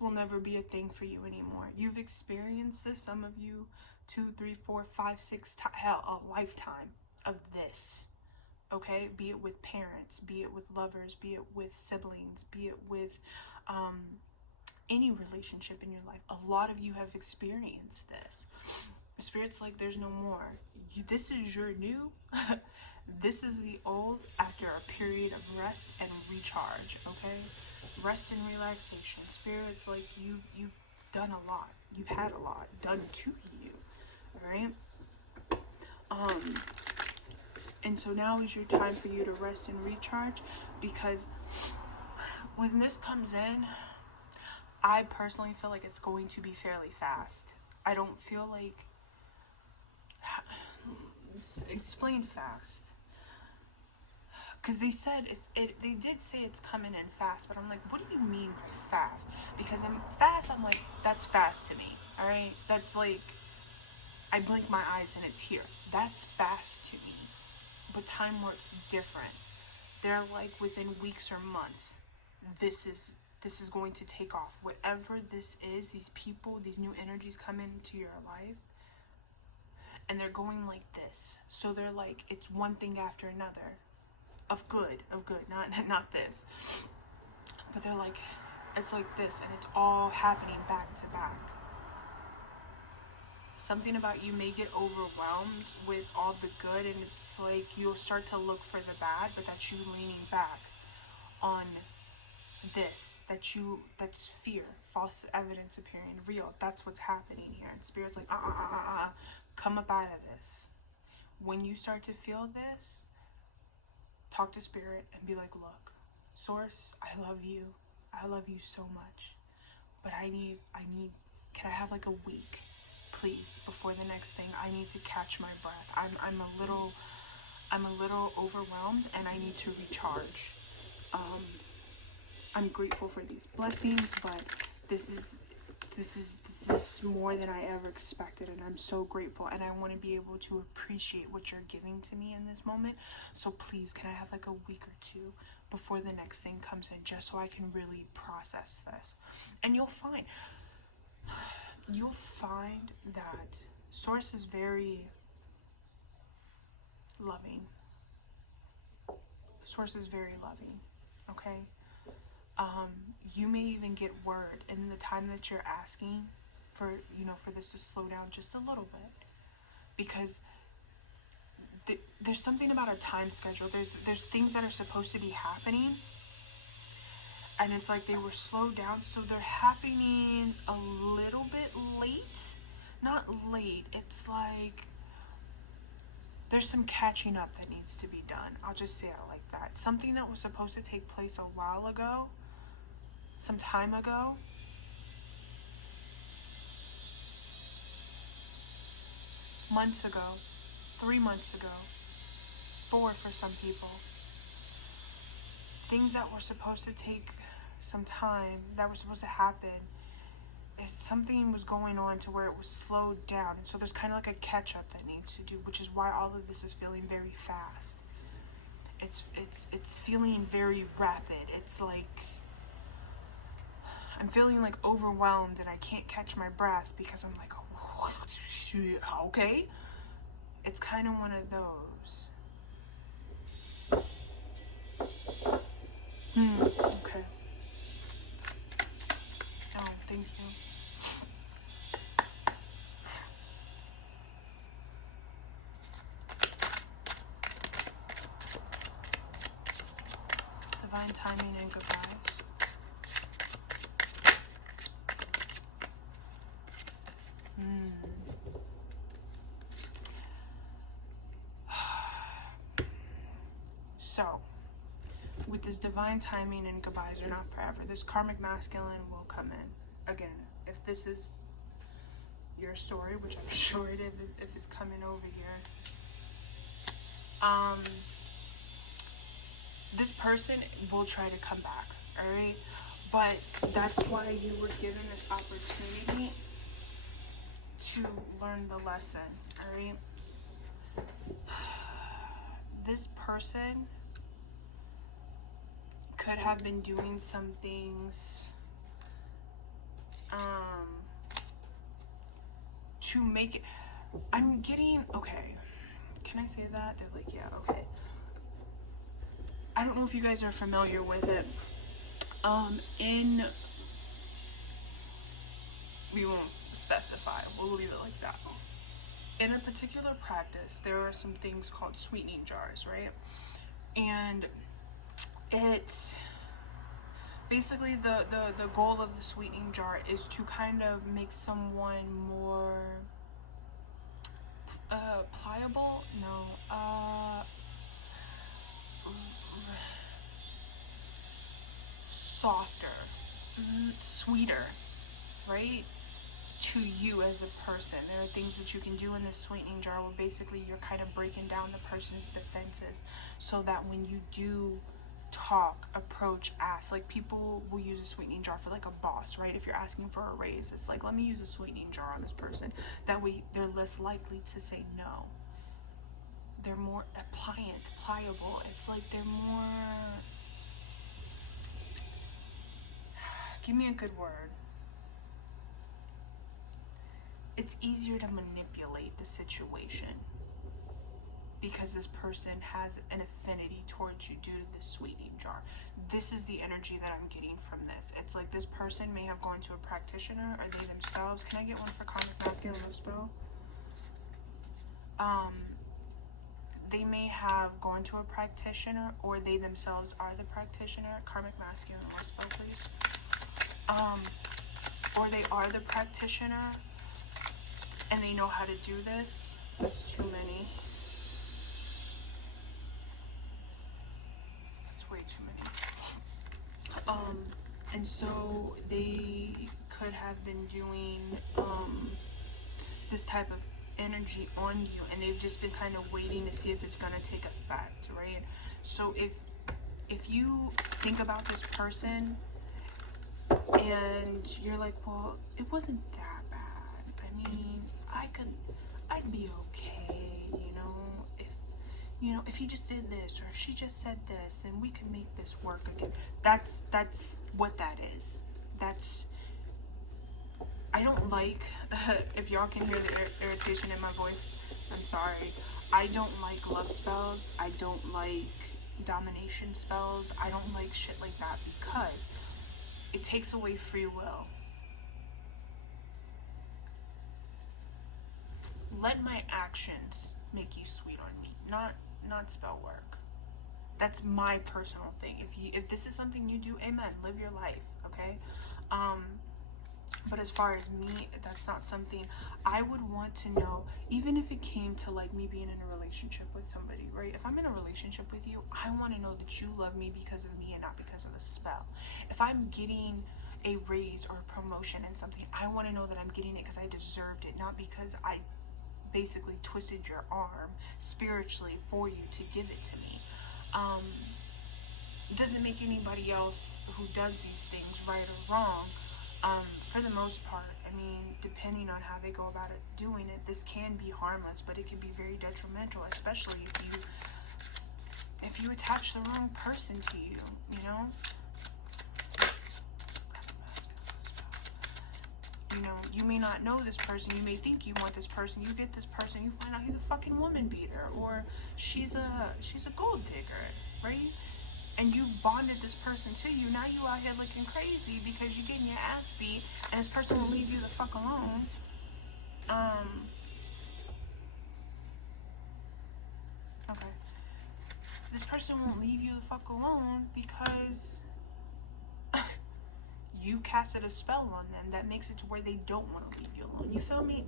will never be a thing for you anymore. You've experienced this, some of you, 2, 3, 4, 5, 6, hell, a lifetime of this. Okay? Be it with parents, be it with lovers, be it with siblings, be it with any relationship in your life. A lot of you have experienced this. The Spirit's like, there's no more. This is your new. This is the old after a period of rest and recharge, okay? Rest and relaxation. Spirit's like, you've done a lot. You've had a lot done to you, all right? And so now is your time for you to rest and recharge, because when this comes in, I personally feel like it's going to be fairly fast. I don't feel like, explain fast, because they said they did say it's coming in fast, but I'm like, what do you mean by fast? Because I'm like, that's fast to me, all right? That's like, I blink my eyes and it's here. That's fast to me. But time works different. They're like within weeks or months, this is going to take off. Whatever this is, these people, these new energies come into your life, and they're going like this. So they're like, it's one thing after another, of good, not this. But they're like, it's like this, and it's all happening back to back. Something about you may get overwhelmed with all the good, and it's like you'll start to look for the bad, but that's you leaning back on that's fear, false evidence appearing real. That's what's happening here. And Spirit's like, come up out of this. When you start to feel this, talk to Spirit and be like, look, Source, I love you so much, but I need, can I have like a week, please, before the next thing? I need to catch my breath. I'm a little overwhelmed, and I need to recharge. I'm grateful for these blessings, but this is more than I ever expected, and I'm so grateful, and I want to be able to appreciate what you're giving to me in this moment. So please, can I have like a week or two before the next thing comes in, just so I can really process this? And you'll find that Source is very loving. Source is very loving, okay? You may even get word in the time that you're asking for, for this to slow down just a little bit, because there's something about our time schedule. There's things that are supposed to be happening, and it's like they were slowed down, so they're happening a little bit late. Not late, it's like there's some catching up that needs to be done. I'll just say it like that. Something that was supposed to take place a while ago, some time ago, months ago, 3 months ago, 4 for some people. Things that were supposed to take some time, that were supposed to happen, something was going on to where it was slowed down. And so there's kind of like a catch-up that needs to do, which is why all of this is feeling very fast. It's feeling very rapid. It's like I'm feeling like overwhelmed, and I can't catch my breath because I'm like, oh, okay. It's kind of one of those. Okay. Oh, thank you. Divine timing and goodbyes. So, with this divine timing and goodbyes are not forever, this karmic masculine will come in. Again, if this is your story, which I'm sure it is, if it's coming over here, this person will try to come back, alright? But that's why you were given this opportunity to learn the lesson, alright? This person could have been doing some things to make it. I'm getting, okay, can I say that? They're like, yeah, okay. I don't know if you guys are familiar with it. We won't specify, we'll leave it like that. In a particular practice, there are some things called sweetening jars, right? And it's basically the goal of the sweetening jar is to kind of make someone more pliable, softer, sweeter, right? To you as a person. There are things that you can do in this sweetening jar where basically you're kind of breaking down the person's defenses, so that when you do talk, approach, ask, like people will use a sweetening jar for like a boss, right? If you're asking for a raise, it's like, let me use a sweetening jar on this person. That way they're less likely to say no. They're more pliable. It's like they're more, give me a good word. It's easier to manipulate the situation because this person has an affinity towards you due to the sweetening jar. This is the energy that I'm getting from this. It's like this person may have gone to a practitioner, or they themselves. Can I get one for karmic masculine love spell? they may have gone to a practitioner, or they themselves are the practitioner. Karmic masculine, more spell, please. Or they are the practitioner and they know how to do this. That's too many. That's way too many. And so they could have been doing this type of energy on you, and they've just been kind of waiting to see if it's going to take effect, right? So if you think about this person and you're like, well, it wasn't that bad. I mean, I'd be okay, if he just did this, or if she just said this, then we can make this work again. That's what that is. I don't like, if y'all can hear the irritation in my voice, I'm sorry. I don't like love spells. I don't like domination spells. I don't like shit like that, because it takes away free will. Let my actions make you sweet on me, not spell work. That's my personal thing. If this is something you do, amen, live your life, okay? But as far as me, that's not something I would want to know, even if it came to like me being in a relationship with somebody, right? If I'm in a relationship with you, I want to know that you love me because of me and not because of a spell. If I'm getting a raise or a promotion in something, I want to know that I'm getting it because I deserved it, not because I basically twisted your arm spiritually for you to give it to me. It doesn't make anybody else who does these things right or wrong. For the most part, I mean, depending on how they go about it, doing it, this can be harmless, but it can be very detrimental, especially if you attach the wrong person to you, you may not know this person. You may think you want this person. You get this person, you find out he's a fucking woman beater, or she's a gold digger, right? And you bonded this person to you. Now you out here looking crazy because you're getting your ass beat, and this person will leave you the fuck alone. Okay. This person won't leave you the fuck alone because you casted a spell on them that makes it to where they don't want to leave you alone. You feel me?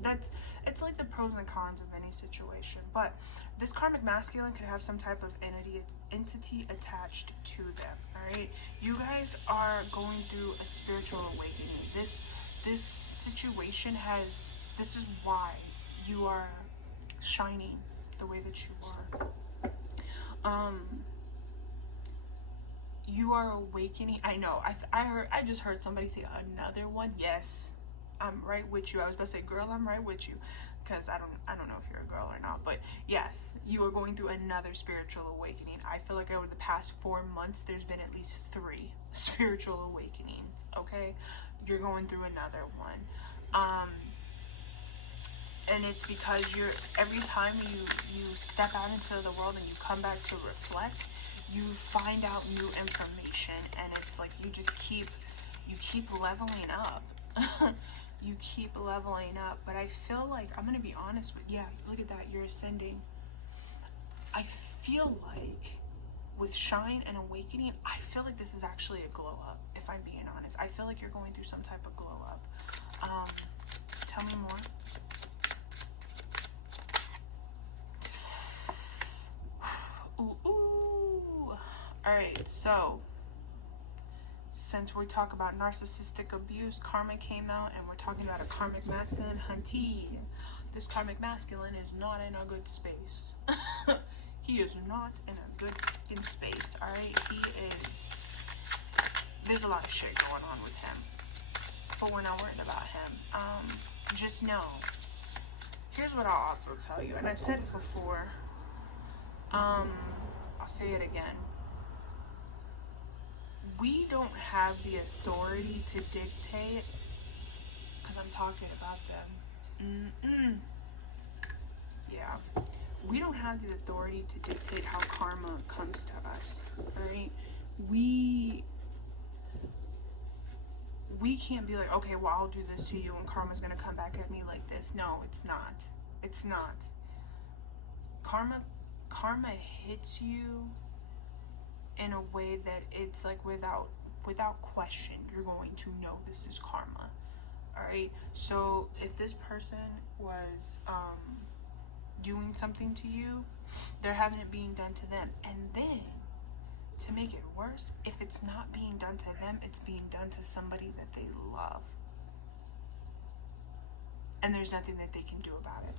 It's like the pros and cons of any situation. But this karmic masculine could have some type of entity attached to them. All right, you guys are going through a spiritual awakening. This situation this is why you are shining the way that you are. You are awakening. I know. I just heard somebody say another one. Yes, I'm right with you. I was about to say, girl, I'm right with you, because I don't know if you're a girl or not, but yes, you are going through another spiritual awakening. I feel like over the past 4 months, there's been at least 3 spiritual awakenings. Okay, you're going through another one. And it's because every time you step out into the world and you come back to reflect, you find out new information, and it's like you keep leveling up. You keep leveling up. But I feel like, I'm gonna be honest with you, look at that, you're ascending. I feel like with shine and awakening, I feel like this is actually a glow up, if I'm being honest. I feel like you're going through some type of glow up. Tell me more. Ooh. Alright, so since we talk about narcissistic abuse, karma came out, and we're talking about a karmic masculine, hunty. This karmic masculine is not in a good space. He is not in a good fucking space, alright? There's a lot of shit going on with him, but we're not worried about him. Just know, here's what I'll also tell you, and I've said it before, I'll say it again. We don't have the authority to dictate, because I'm talking about them. Yeah. We don't have the authority to dictate how karma comes to us, right? We can't be like, okay, well, I'll do this to you and karma's gonna come back at me like this. No, it's not. It's not. Karma karma hits you in a way that it's like without question, you're going to know this is karma. All right. So if this person was doing something to you, they're having it being done to them, and then to make it worse, if it's not being done to them, it's being done to somebody that they love, and there's nothing that they can do about it.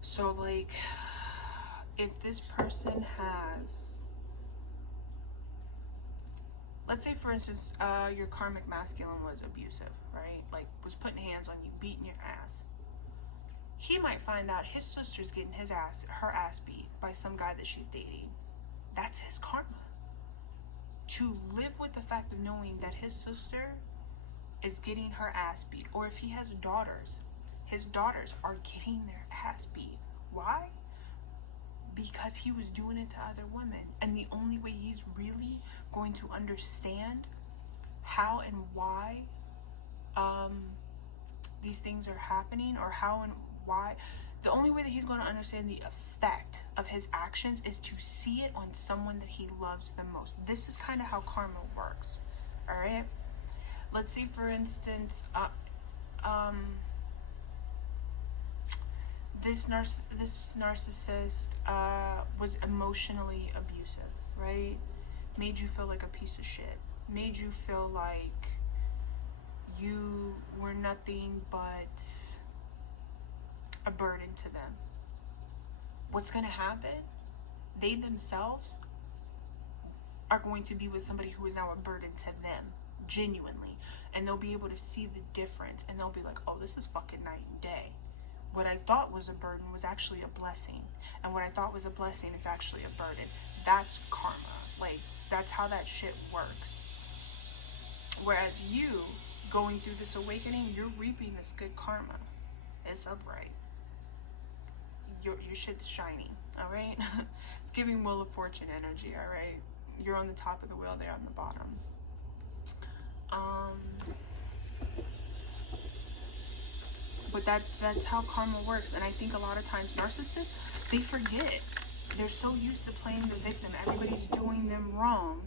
So like, if this person has, let's say for instance, your karmic masculine was abusive, right? Like was putting hands on you, beating your ass. He might find out his sister's getting her ass beat by some guy that she's dating. That's his karma. To live with the fact of knowing that his sister is getting her ass beat, or if he has daughters, his daughters are getting their ass beat. Why? Because he was doing it to other women. And the only way he's really going to understand how and why these things are happening, or how and why, the only way that he's going to understand the effect of his actions is to see it on someone that he loves the most. This is kind of how karma works. All right. Let's see, for instance, this narcissist was emotionally abusive, right? Made you feel like a piece of shit. Made you feel like you were nothing but a burden to them. What's going to happen? They themselves are going to be with somebody who is now a burden to them, genuinely. And they'll be able to see the difference, and they'll be like, oh, this is fucking night and day. What I thought was a burden was actually a blessing. And what I thought was a blessing is actually a burden. That's karma. Like, that's how that shit works. Whereas you, going through this awakening, you're reaping this good karma. It's upright. Your shit's shining, all right? It's giving Wheel of Fortune energy, all right? You're on the top of the wheel, they're on the bottom. But that's how karma works. And I think a lot of times narcissists, they forget. They're so used to playing the victim. Everybody's doing them wrong.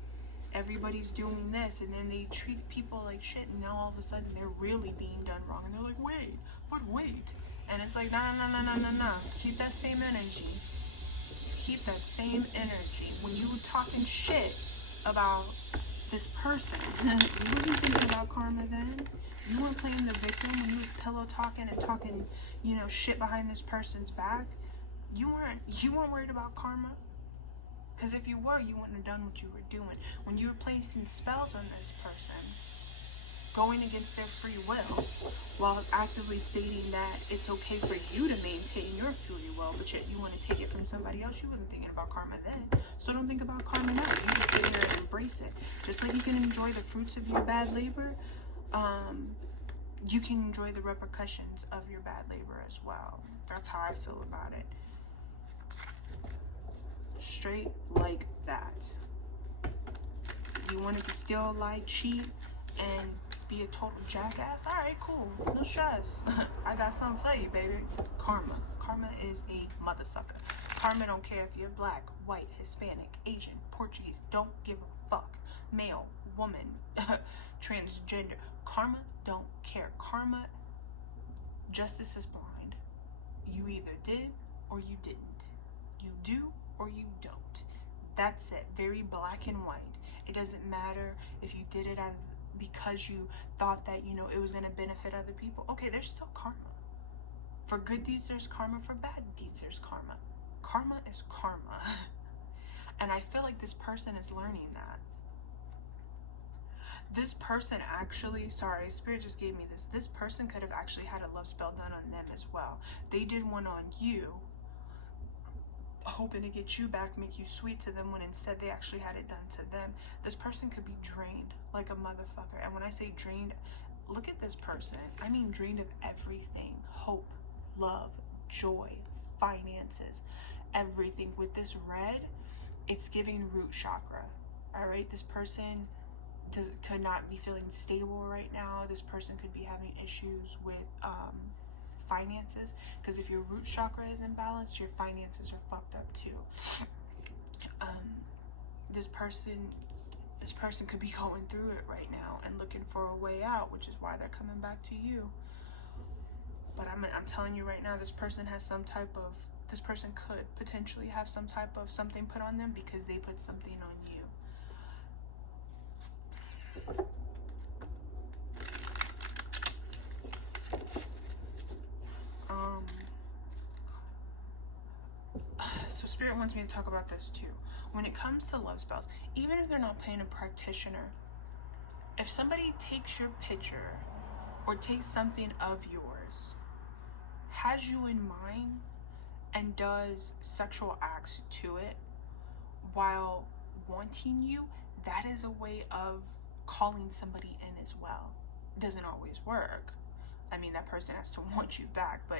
Everybody's doing this. And then they treat people like shit. And now all of a sudden they're really being done wrong. And they're like, wait. And it's like, no. Keep that same energy. Keep that same energy. When you were talking shit about this person, you wasn't thinking about karma then. You weren't playing the victim when you was pillow talking and talking, shit behind this person's back. You weren't worried about karma. Because if you were, you wouldn't have done what you were doing. When you were placing spells on this person, going against their free will, while actively stating that it's okay for you to maintain your free will, but yet you want to take it from somebody else, you wasn't thinking about karma then. So don't think about karma now. You just sit here and embrace it. Just like you can enjoy the fruits of your bad labor, you can enjoy the repercussions of your bad labor as well. That's how I feel about it. Straight like that. You wanted to steal, lie, cheat, and be a total jackass? Alright, cool. No stress. I got something for you, baby. Karma. Karma is a mother sucker. Karma don't care if you're black, white, Hispanic, Asian, Portuguese. Don't give a fuck. Male, woman, transgender. Karma don't care. Karma, justice is blind. You either did or you didn't. You do or you don't. That's it. Very black and white. It doesn't matter if you did it because you thought that, it was going to benefit other people. Okay, there's still karma. For good deeds, there's karma. For bad deeds, there's karma. Karma is karma. And I feel like this person is learning that. This person actually, Spirit just gave me this. This person could have actually had a love spell done on them as well. They did one on you, hoping to get you back, make you sweet to them, when instead they actually had it done to them. This person could be drained like a motherfucker. And when I say drained, look at this person. I mean drained of everything. Hope, love, joy, finances, everything. With this red, it's giving root chakra. All right, this person could not be feeling stable right now. This person could be having issues with finances, because if your root chakra is imbalanced, your finances are fucked up too. This person could be going through it right now and looking for a way out, which is why they're coming back to you. But I'm telling you right now, this person could potentially have some type of something put on them because they put something on you. So Spirit wants me to talk about this too. When it comes to love spells, even if they're not paying a practitioner, if somebody takes your picture or takes something of yours, has you in mind, and does sexual acts to it while wanting you, that is a way of calling somebody in as well. It doesn't always work. I mean, that person has to want you back, but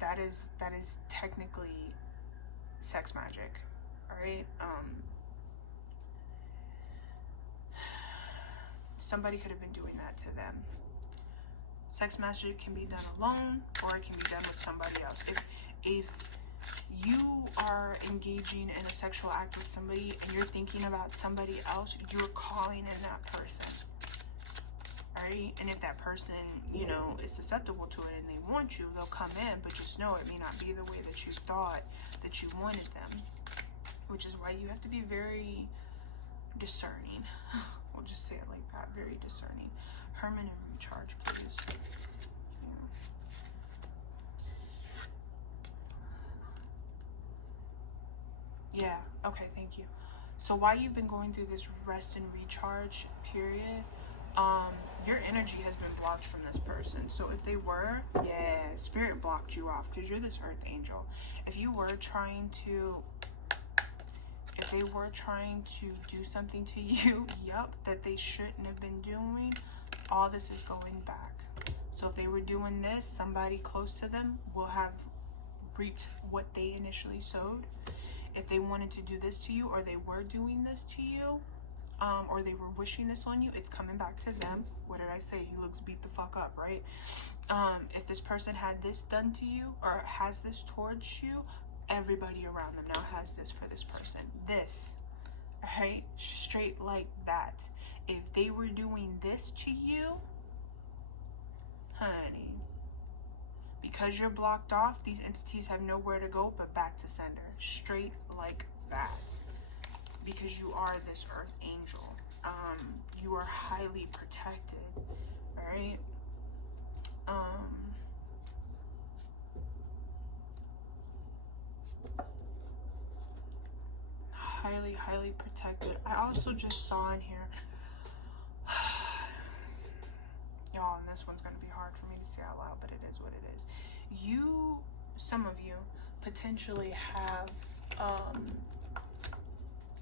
that is technically sex magic. All right. Somebody could have been doing that to them. Sex magic can be done alone, or it can be done with somebody else. If you are engaging in a sexual act with somebody and you're thinking about somebody else, you're calling in that person. Alright? And if that person, you know, is susceptible to it and they want you, they'll come in, but just know it may not be the way that you thought that you wanted them. Which is why you have to be very discerning. We'll just say it like that, very discerning. Herman and recharge, please. Yeah, okay, thank you. So while you've been going through this rest and recharge period, your energy has been blocked from this person. So if they were, Spirit blocked you off because you're this earth angel. If they were trying to do something to you, that they shouldn't have been doing, all this is going back. So if they were doing this, somebody close to them will have reaped what they initially sowed. If they wanted to do this to you, or they were doing this to you, or they were wishing this on you, it's coming back to them. What did I say? He looks beat the fuck up, right? If this person had this done to you, or has this towards you, everybody around them now has this for this person. This, right? Straight like that. If they were doing this to you, honey, because you're blocked off, these entities have nowhere to go but back to sender. Straight like that. Because you are this earth angel. You are highly protected, right? Highly protected. I also just saw in here, y'all, and this one's gonna be hard for me to say out loud, but it is what it is. Some of you potentially have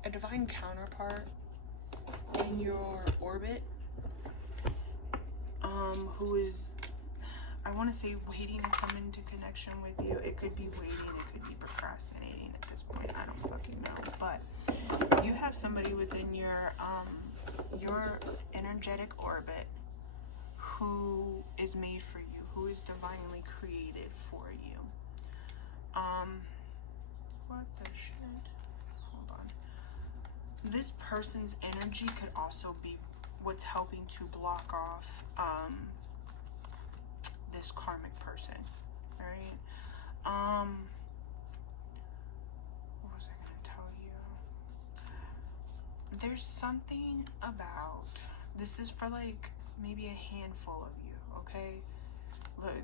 a divine counterpart in your orbit, who is, I want to say, waiting to come into connection with you. It could be waiting, it could be procrastinating at this point, I don't fucking know. But you have somebody within your energetic orbit who is made for you, who is divinely created for you. What the shit? Hold on. This person's energy could also be what's helping to block off this karmic person, right? What was I gonna tell you? There's something about, this is for like maybe a handful of you, okay? Look,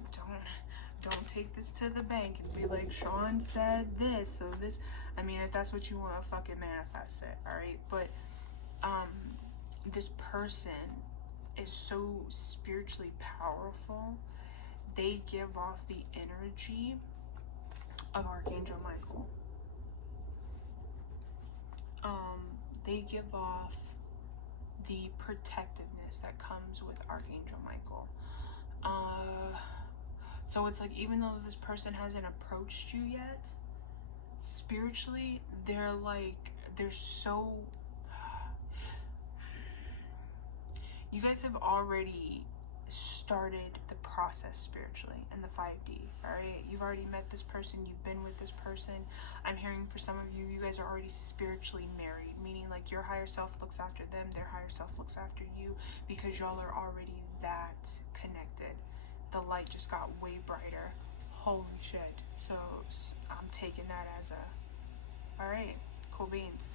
don't take this to the bank and be like, Sean said this, so this, I mean, if that's what you want to fucking manifest it, alright? But this person is so spiritually powerful, they give off the energy of Archangel Michael. They give off the protectiveness that comes with Archangel Michael. So it's like, even though this person hasn't approached you yet, spiritually, they're so, you guys have already started the process spiritually in the 5D. All right, you've already met this person, you've been with this person. I'm hearing for some of you, you guys are already spiritually married, meaning like your higher self looks after them, their higher self looks after you, because y'all are already that connected. The light just got way brighter. Holy shit. So I'm taking that as a, all right, cool beans.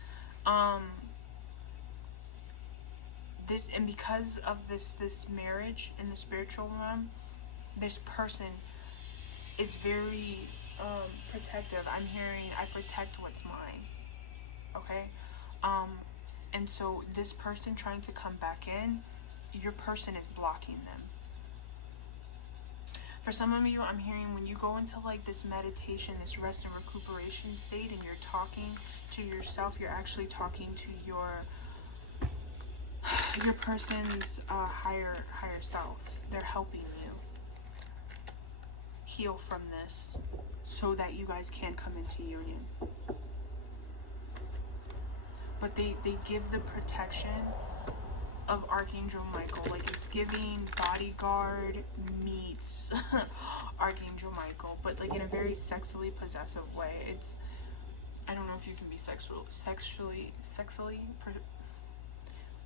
This, and because of this marriage in the spiritual realm, this person is very protective. I'm hearing, I protect what's mine. Okay? And so this person trying to come back in, your person is blocking them. For some of you, I'm hearing when you go into like this meditation, this rest and recuperation state, and you're talking to yourself, you're actually talking to your person's higher self. They're helping you heal from this so that you guys can come into union. But they give the protection of Archangel Michael. Like, it's giving bodyguard meets Archangel Michael, but like in a very sexually possessive way. It's, I don't know if you can be sexually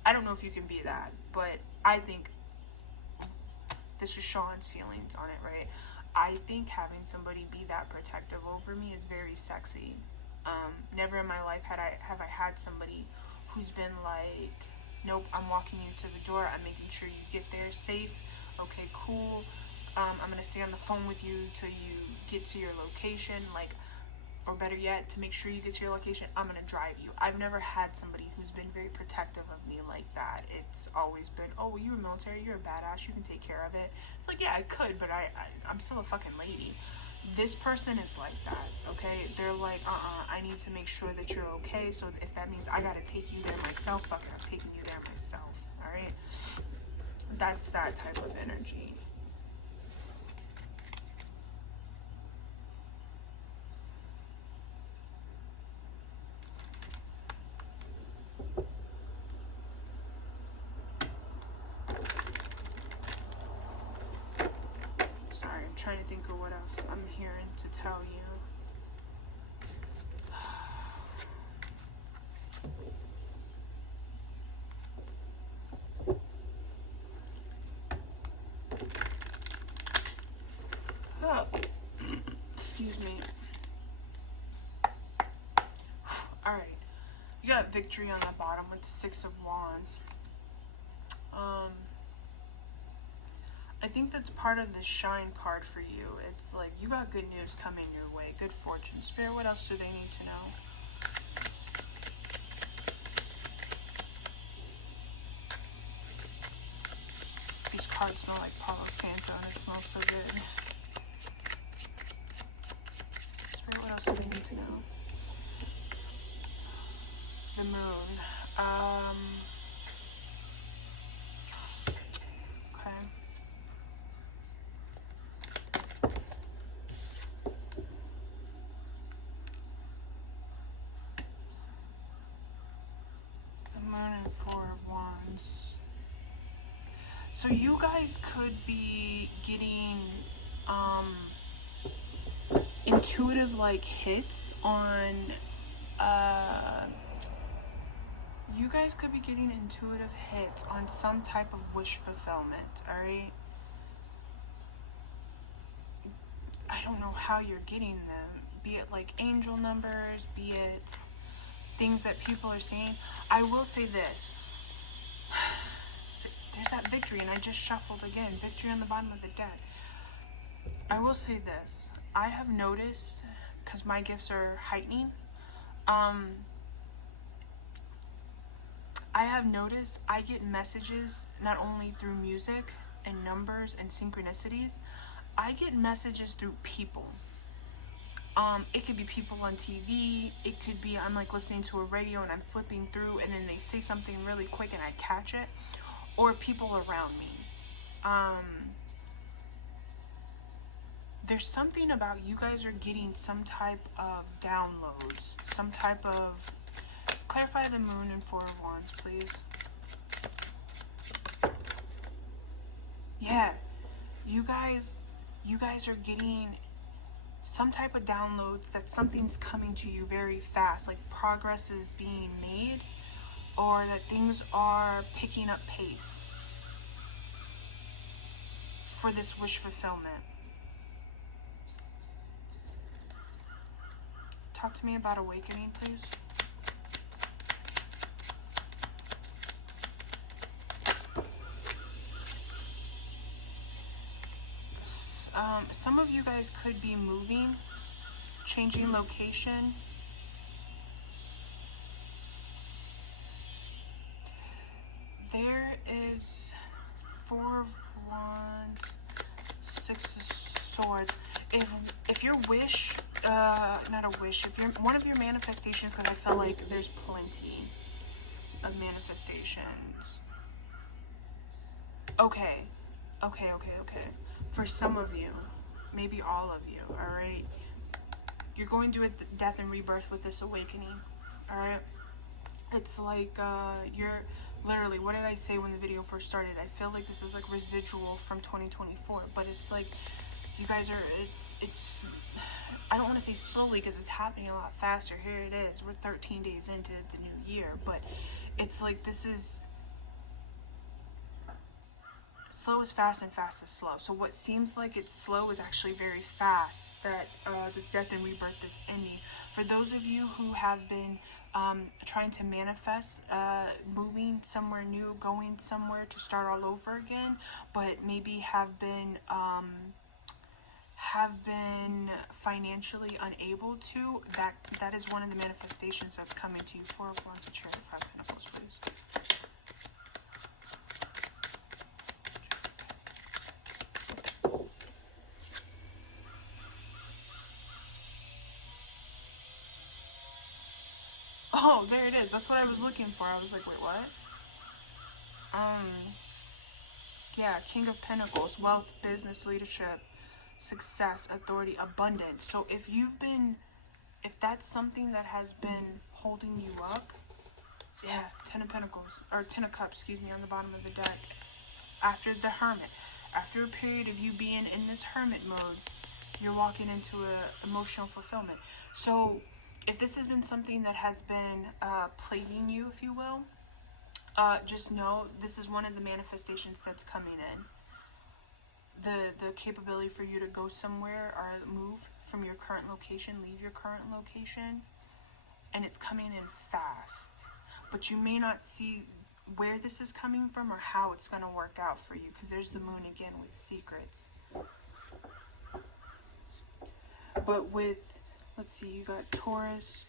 I don't know if you can be that, but I think this is Sean's feelings on it, right? I think having somebody be that protective over me is very sexy. Never in my life have I had somebody who's been like, nope, I'm walking you to the door, I'm making sure you get there safe, okay, cool, I'm gonna stay on the phone with you till you get to your location, like, or better yet, to make sure you get to your location, I'm gonna drive you. I've never had somebody who's been very protective of me like that. It's always been, oh, well, you're military, you're a badass, you can take care of it. It's like, yeah, I could, but I'm still a fucking lady. This person is like that, okay? They're like, I need to make sure that you're okay, so if that means I gotta take you there myself, fucking I'm taking you there myself, alright? That's that type of energy. Sorry, I'm trying to think of what else I'm hearing to tell you. Oh, excuse me. Alright, you got victory on the bottom with the 6 of Wands. I think that's part of the shine card for you. It's like, you got good news coming your way, good fortune. Spirit, what else do they need to know? These cards smell like Palo Santo and it smells so good. Spirit, what else do they need to know? The moon. Okay. The moon and 4 of Wands. So you guys could be getting intuitive like hits on you guys could be getting intuitive hits on some type of wish fulfillment, alright? I don't know how you're getting them, be it like angel numbers, be it things that people are saying. I will say this, there's that victory, and I just shuffled again, victory on the bottom of the deck. I will say this, I have noticed, because my gifts are heightening, I have noticed I get messages not only through music and numbers and synchronicities, I get messages through people. It could be people on TV, it could be I'm like listening to a radio and I'm flipping through and then they say something really quick and I catch it, or people around me. There's something about you guys are getting some type of downloads, some type of... Clarify the moon and 4 of Wands, please. Yeah, you guys are getting some type of downloads that something's coming to you very fast, like progress is being made, or that things are picking up pace for this wish fulfillment. Talk to me about awakening, please. Some of you guys could be moving, changing location. There is 4 of Wands, 6 of Swords. If your wish, not a wish, if you're one of your manifestations, because I feel like there's plenty of manifestations. Okay. For some of you, maybe all of you, all right? You're going through a death and rebirth with this awakening, all right? It's like you're literally, what did I say when the video first started? I feel like this is like residual from 2024, but it's like you guys are, it's I don't want to say slowly because it's happening a lot faster. Here it is. We're 13 days into the new year, but it's like this is slow is fast and fast is slow. So what seems like it's slow is actually very fast, that this death and rebirth is ending. For those of you who have been trying to manifest moving somewhere new, going somewhere to start all over again, but maybe have been financially unable to, that is one of the manifestations that's coming to you. 4 of Wands, Chariot, 5 of Pentacles, please. Oh, there it is. That's what I was looking for. I was like, wait, what? Yeah, King of Pentacles, wealth, business, leadership, success, authority, abundance. So if that's something that has been holding you up, yeah, 10 of Pentacles, or 10 of Cups, excuse me, on the bottom of the deck. After the Hermit, after a period of you being in this Hermit mode, you're walking into a emotional fulfillment. So if this has been something that has been plaguing you, if you will, just know this is one of the manifestations that's coming in. The capability for you to go somewhere or move from your current location, leave your current location, and it's coming in fast. But you may not see where this is coming from or how it's going to work out for you, because there's the moon again with secrets. But with, let's see, you got Taurus,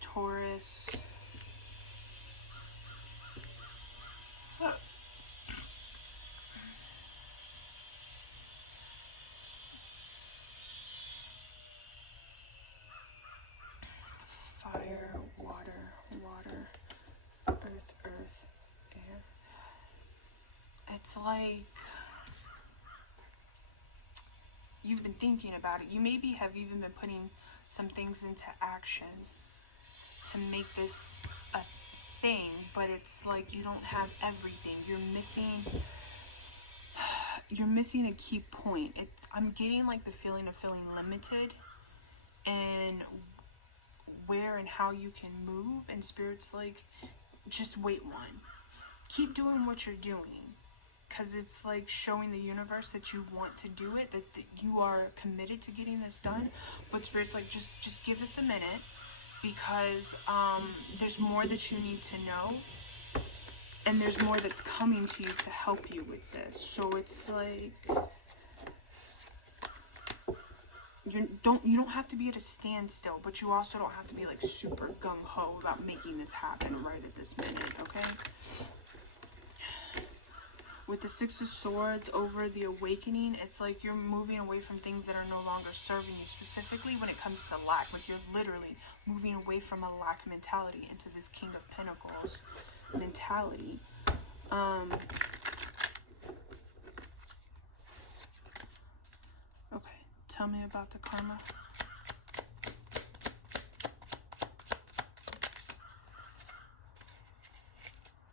fire, water, earth, air. It's like you've been thinking about it. You maybe have even been putting some things into action to make this a thing, but it's like you don't have everything. You're missing a key point. I'm getting like the feeling of feeling limited and where and how you can move, and Spirit's like, just wait one. Keep doing what you're doing, because it's like showing the universe that you want to do it, that you are committed to getting this done. But Spirit's like, just give us a minute, because there's more that you need to know, and there's more that's coming to you to help you with this. So it's like you don't have to be at a standstill, but you also don't have to be like super gung-ho about making this happen right at this minute, okay? With the 6 of Swords over the awakening, it's like you're moving away from things that are no longer serving you, specifically when it comes to lack. Like you're literally moving away from a lack mentality into this King of Pentacles mentality. Okay, tell me about the karma.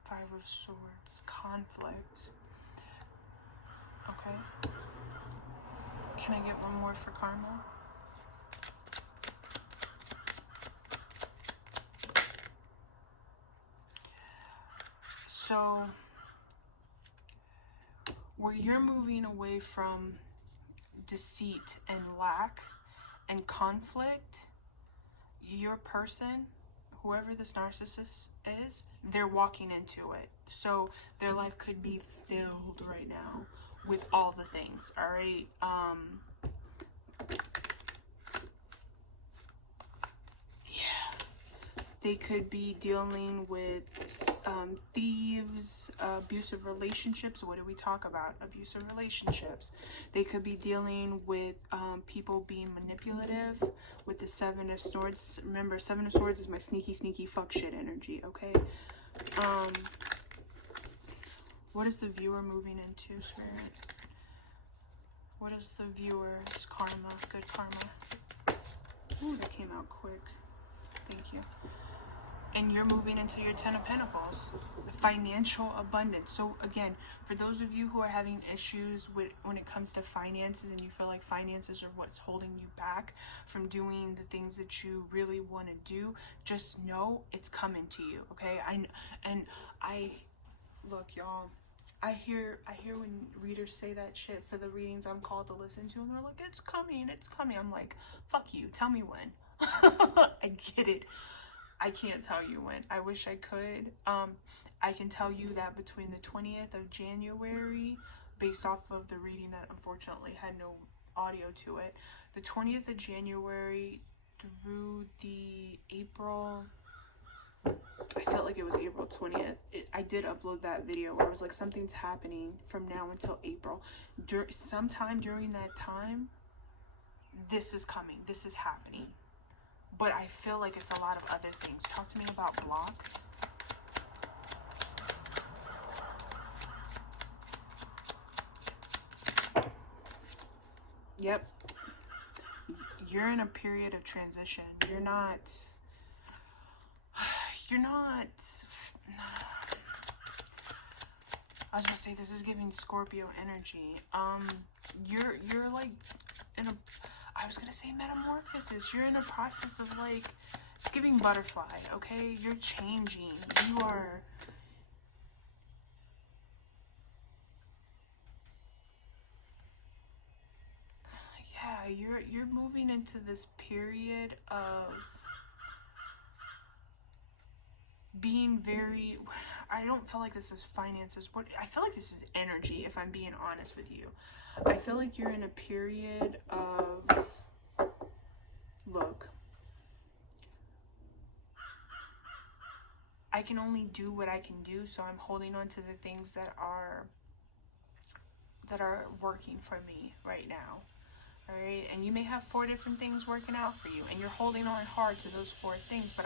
Five of Swords, conflict. Okay. Can I get one more for karma? So, where you're moving away from deceit and lack and conflict, your person, whoever this narcissist is, they're walking into it. So their life could be filled right now with all the things, all right? They could be dealing with thieves, abusive relationships. What do we talk about? Abusive relationships. They could be dealing with people being manipulative with the Seven of Swords. Remember, Seven of Swords is my sneaky, sneaky fuck shit energy, okay? What is the viewer moving into, Spirit? What is the viewer's karma? Good karma. Ooh, that came out quick. Thank you. And you're moving into your Ten of Pentacles, financial abundance. So again, for those of you who are having issues with when it comes to finances, and you feel like finances are what's holding you back from doing the things that you really want to do, just know it's coming to you, okay? I look, y'all, I hear when readers say that shit for the readings I'm called to listen to, and they're like, it's coming, it's coming. I'm like, fuck you, tell me when. I get it. I can't tell you when. I wish I could. I can tell you that between the 20th of January, based off of the reading that unfortunately had no audio to it, the 20th of January through the April, I felt like it was April 20th. I did upload that video where it was like, something's happening from now until April. Sometime during that time, this is coming. This is happening. But I feel like it's a lot of other things. Talk to me about block. Yep. You're in a period of transition. You're not, I was gonna say, this is giving Scorpio energy. You're like in a, I was gonna say metamorphosis. You're in a process of like, it's giving butterfly, okay? You're changing. You are, yeah, you're moving into this period of being very, I don't feel like this is finances. What I feel like this is energy, if I'm being honest with you. I feel like you're in a period of, look, I can only do what I can do, so I'm holding on to the things that are working for me right now. All right, and you may have 4 different things working out for you, and you're holding on hard to those 4 things, but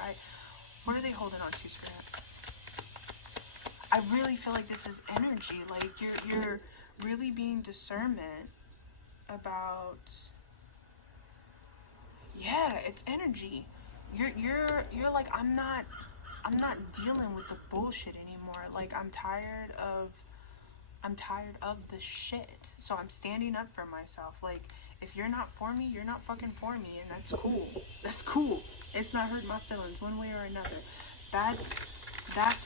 what are they holding on to, Spirit? I really feel like this is energy. Like you're really being discernment about, yeah, it's energy. You're like, I'm not dealing with the bullshit anymore. Like I'm tired of the shit. So I'm standing up for myself. Like, if you're not for me, you're not fucking for me, and that's cool. That's cool. It's not hurting my feelings one way or another. That's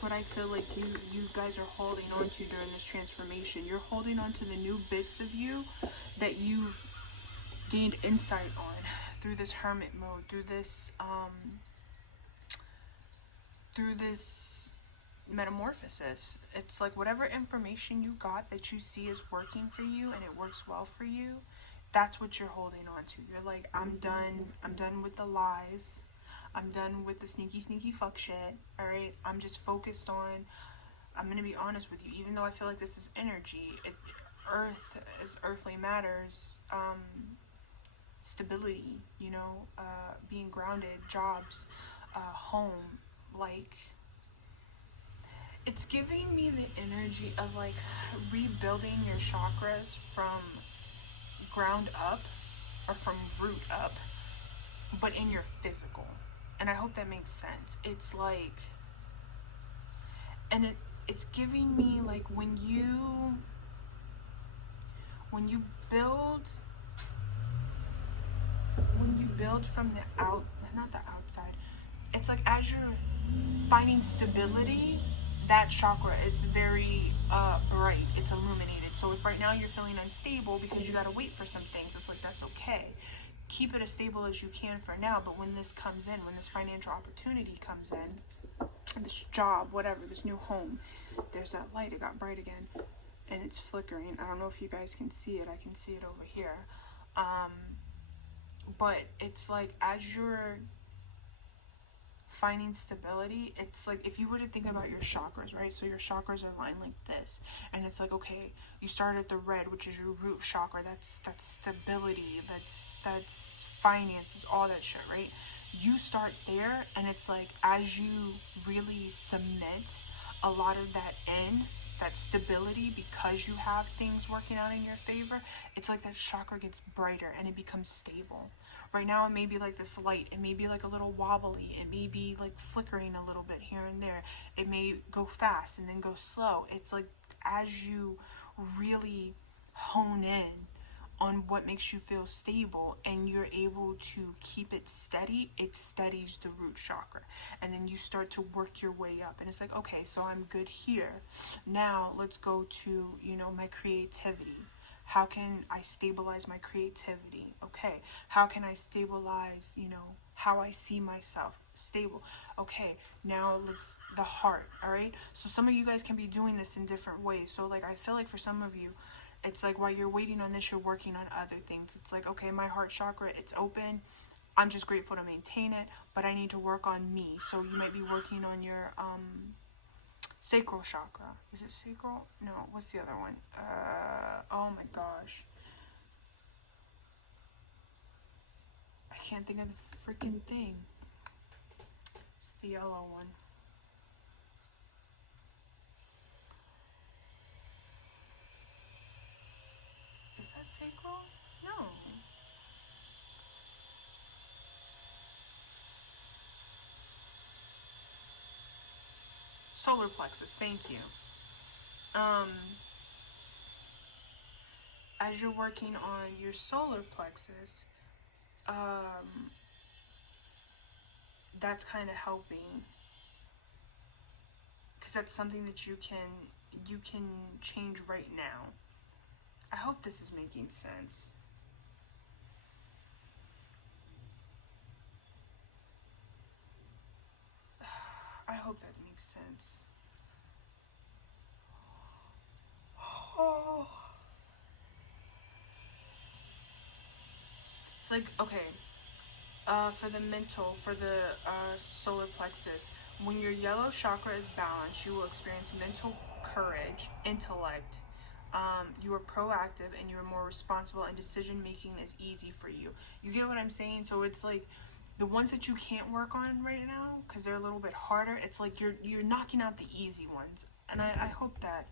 what I feel like you guys are holding on to during this transformation. You're holding on to the new bits of you that you've gained insight on through this hermit mode, through this metamorphosis. It's like whatever information you got that you see is working for you and it works well for you, that's what you're holding on to. You're like, I'm done with the lies. I'm done with the sneaky fuck shit. All right, I'm just focused on, I'm gonna be honest with you, even though I feel like this is energy, earth is earthly matters, stability, you know, being grounded, jobs, home, like, it's giving me the energy of like rebuilding your chakras from ground up or from root up, but in your physical. And I hope that makes sense. It's like, and it's giving me like when you build you build from the not the outside. It's like as you're finding stability, that chakra is very bright. It's illuminated. So if right now you're feeling unstable because you got to wait for some things, it's like that's okay. Keep it as stable as you can for now. But when this comes in, when this financial opportunity comes in, this job, whatever, this new home, there's that light. It got bright again, and it's flickering. I don't know if you guys can see it. I can see it over here. But it's like as you're finding stability, it's like if you were to think about your chakras, right? So your chakras are lined like this, and it's like, okay, you start at the red, which is your root chakra. That's stability, that's finances, all that shit, right? You start there, and it's like as you really submit a lot of that in, that stability, because you have things working out in your favor, it's like that chakra gets brighter and it becomes stable. Right now it may be like this light, it may be like a little wobbly, it may be like flickering a little bit here and there, it may go fast and then go slow. It's like as you really hone in on what makes you feel stable and you're able to keep it steady, it steadies the root chakra. And then you start to work your way up. And it's like, okay, so I'm good here. Now let's go to, my creativity. How can I stabilize my creativity? Okay. How can I stabilize, how I see myself? Stable. Okay. Now the heart. All right. So some of you guys can be doing this in different ways. So like, I feel like for some of you, it's like while you're waiting on this, you're working on other things. It's like, okay, my heart chakra, it's open. I'm just grateful to maintain it, but I need to work on me. So you might be working on your sacral chakra. Is it sacral? No, what's the other one? Oh my gosh. I can't think of the freaking thing. It's the yellow one. Is that sacral? No. Solar plexus, thank you. As you're working on your solar plexus, that's kind of helping, because that's something that you can change right now. I hope this is making sense. I hope that makes sense. It's like, okay, for the mental, for the solar plexus, when your yellow chakra is balanced, you will experience mental courage, intellect. You are proactive and you are more responsible, and decision making is easy for you. You get what I'm saying? So it's like the ones that you can't work on right now because they're a little bit harder, it's like you're knocking out the easy ones. And I hope that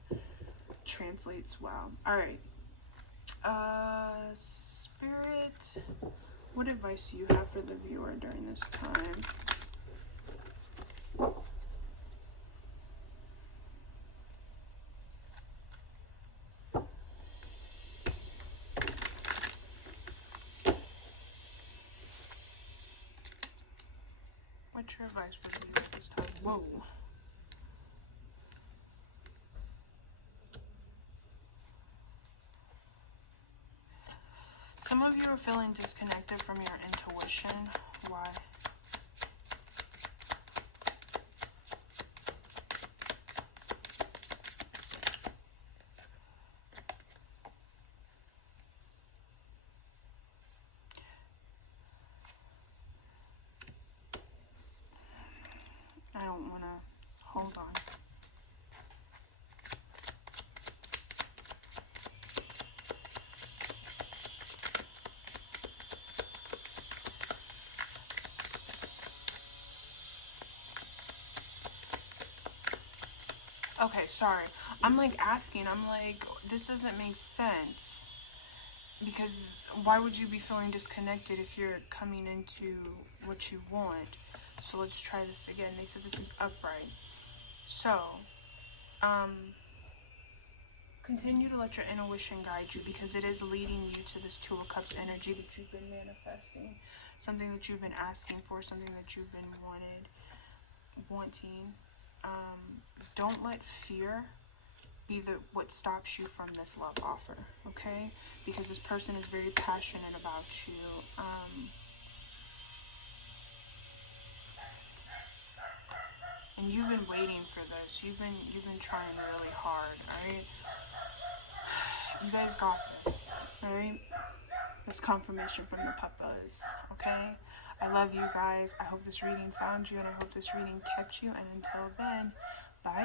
translates well. All right. Spirit, what advice do you have for the viewer during this time? What's your advice for the viewer this time? Whoa. Some of you are feeling disconnected from your intuition. Why? I don't want to. Hold on. Okay, sorry. I'm like asking, I'm like, this doesn't make sense. Because why would you be feeling disconnected if you're coming into what you want? So let's try this again. They said this is upright. So, because Continue to let your intuition guide you, because it is leading you to this Two of Cups energy that you've been manifesting, something that you've been asking for, something that you've been wanting. Don't let fear be what stops you from this love offer, okay? Because this person is very passionate about you. And you've been waiting for this. You've been trying really hard, alright? You guys got this, alright? This confirmation from the Papas, okay? I love you guys. I hope this reading found you, and I hope this reading kept you. And until then, bye.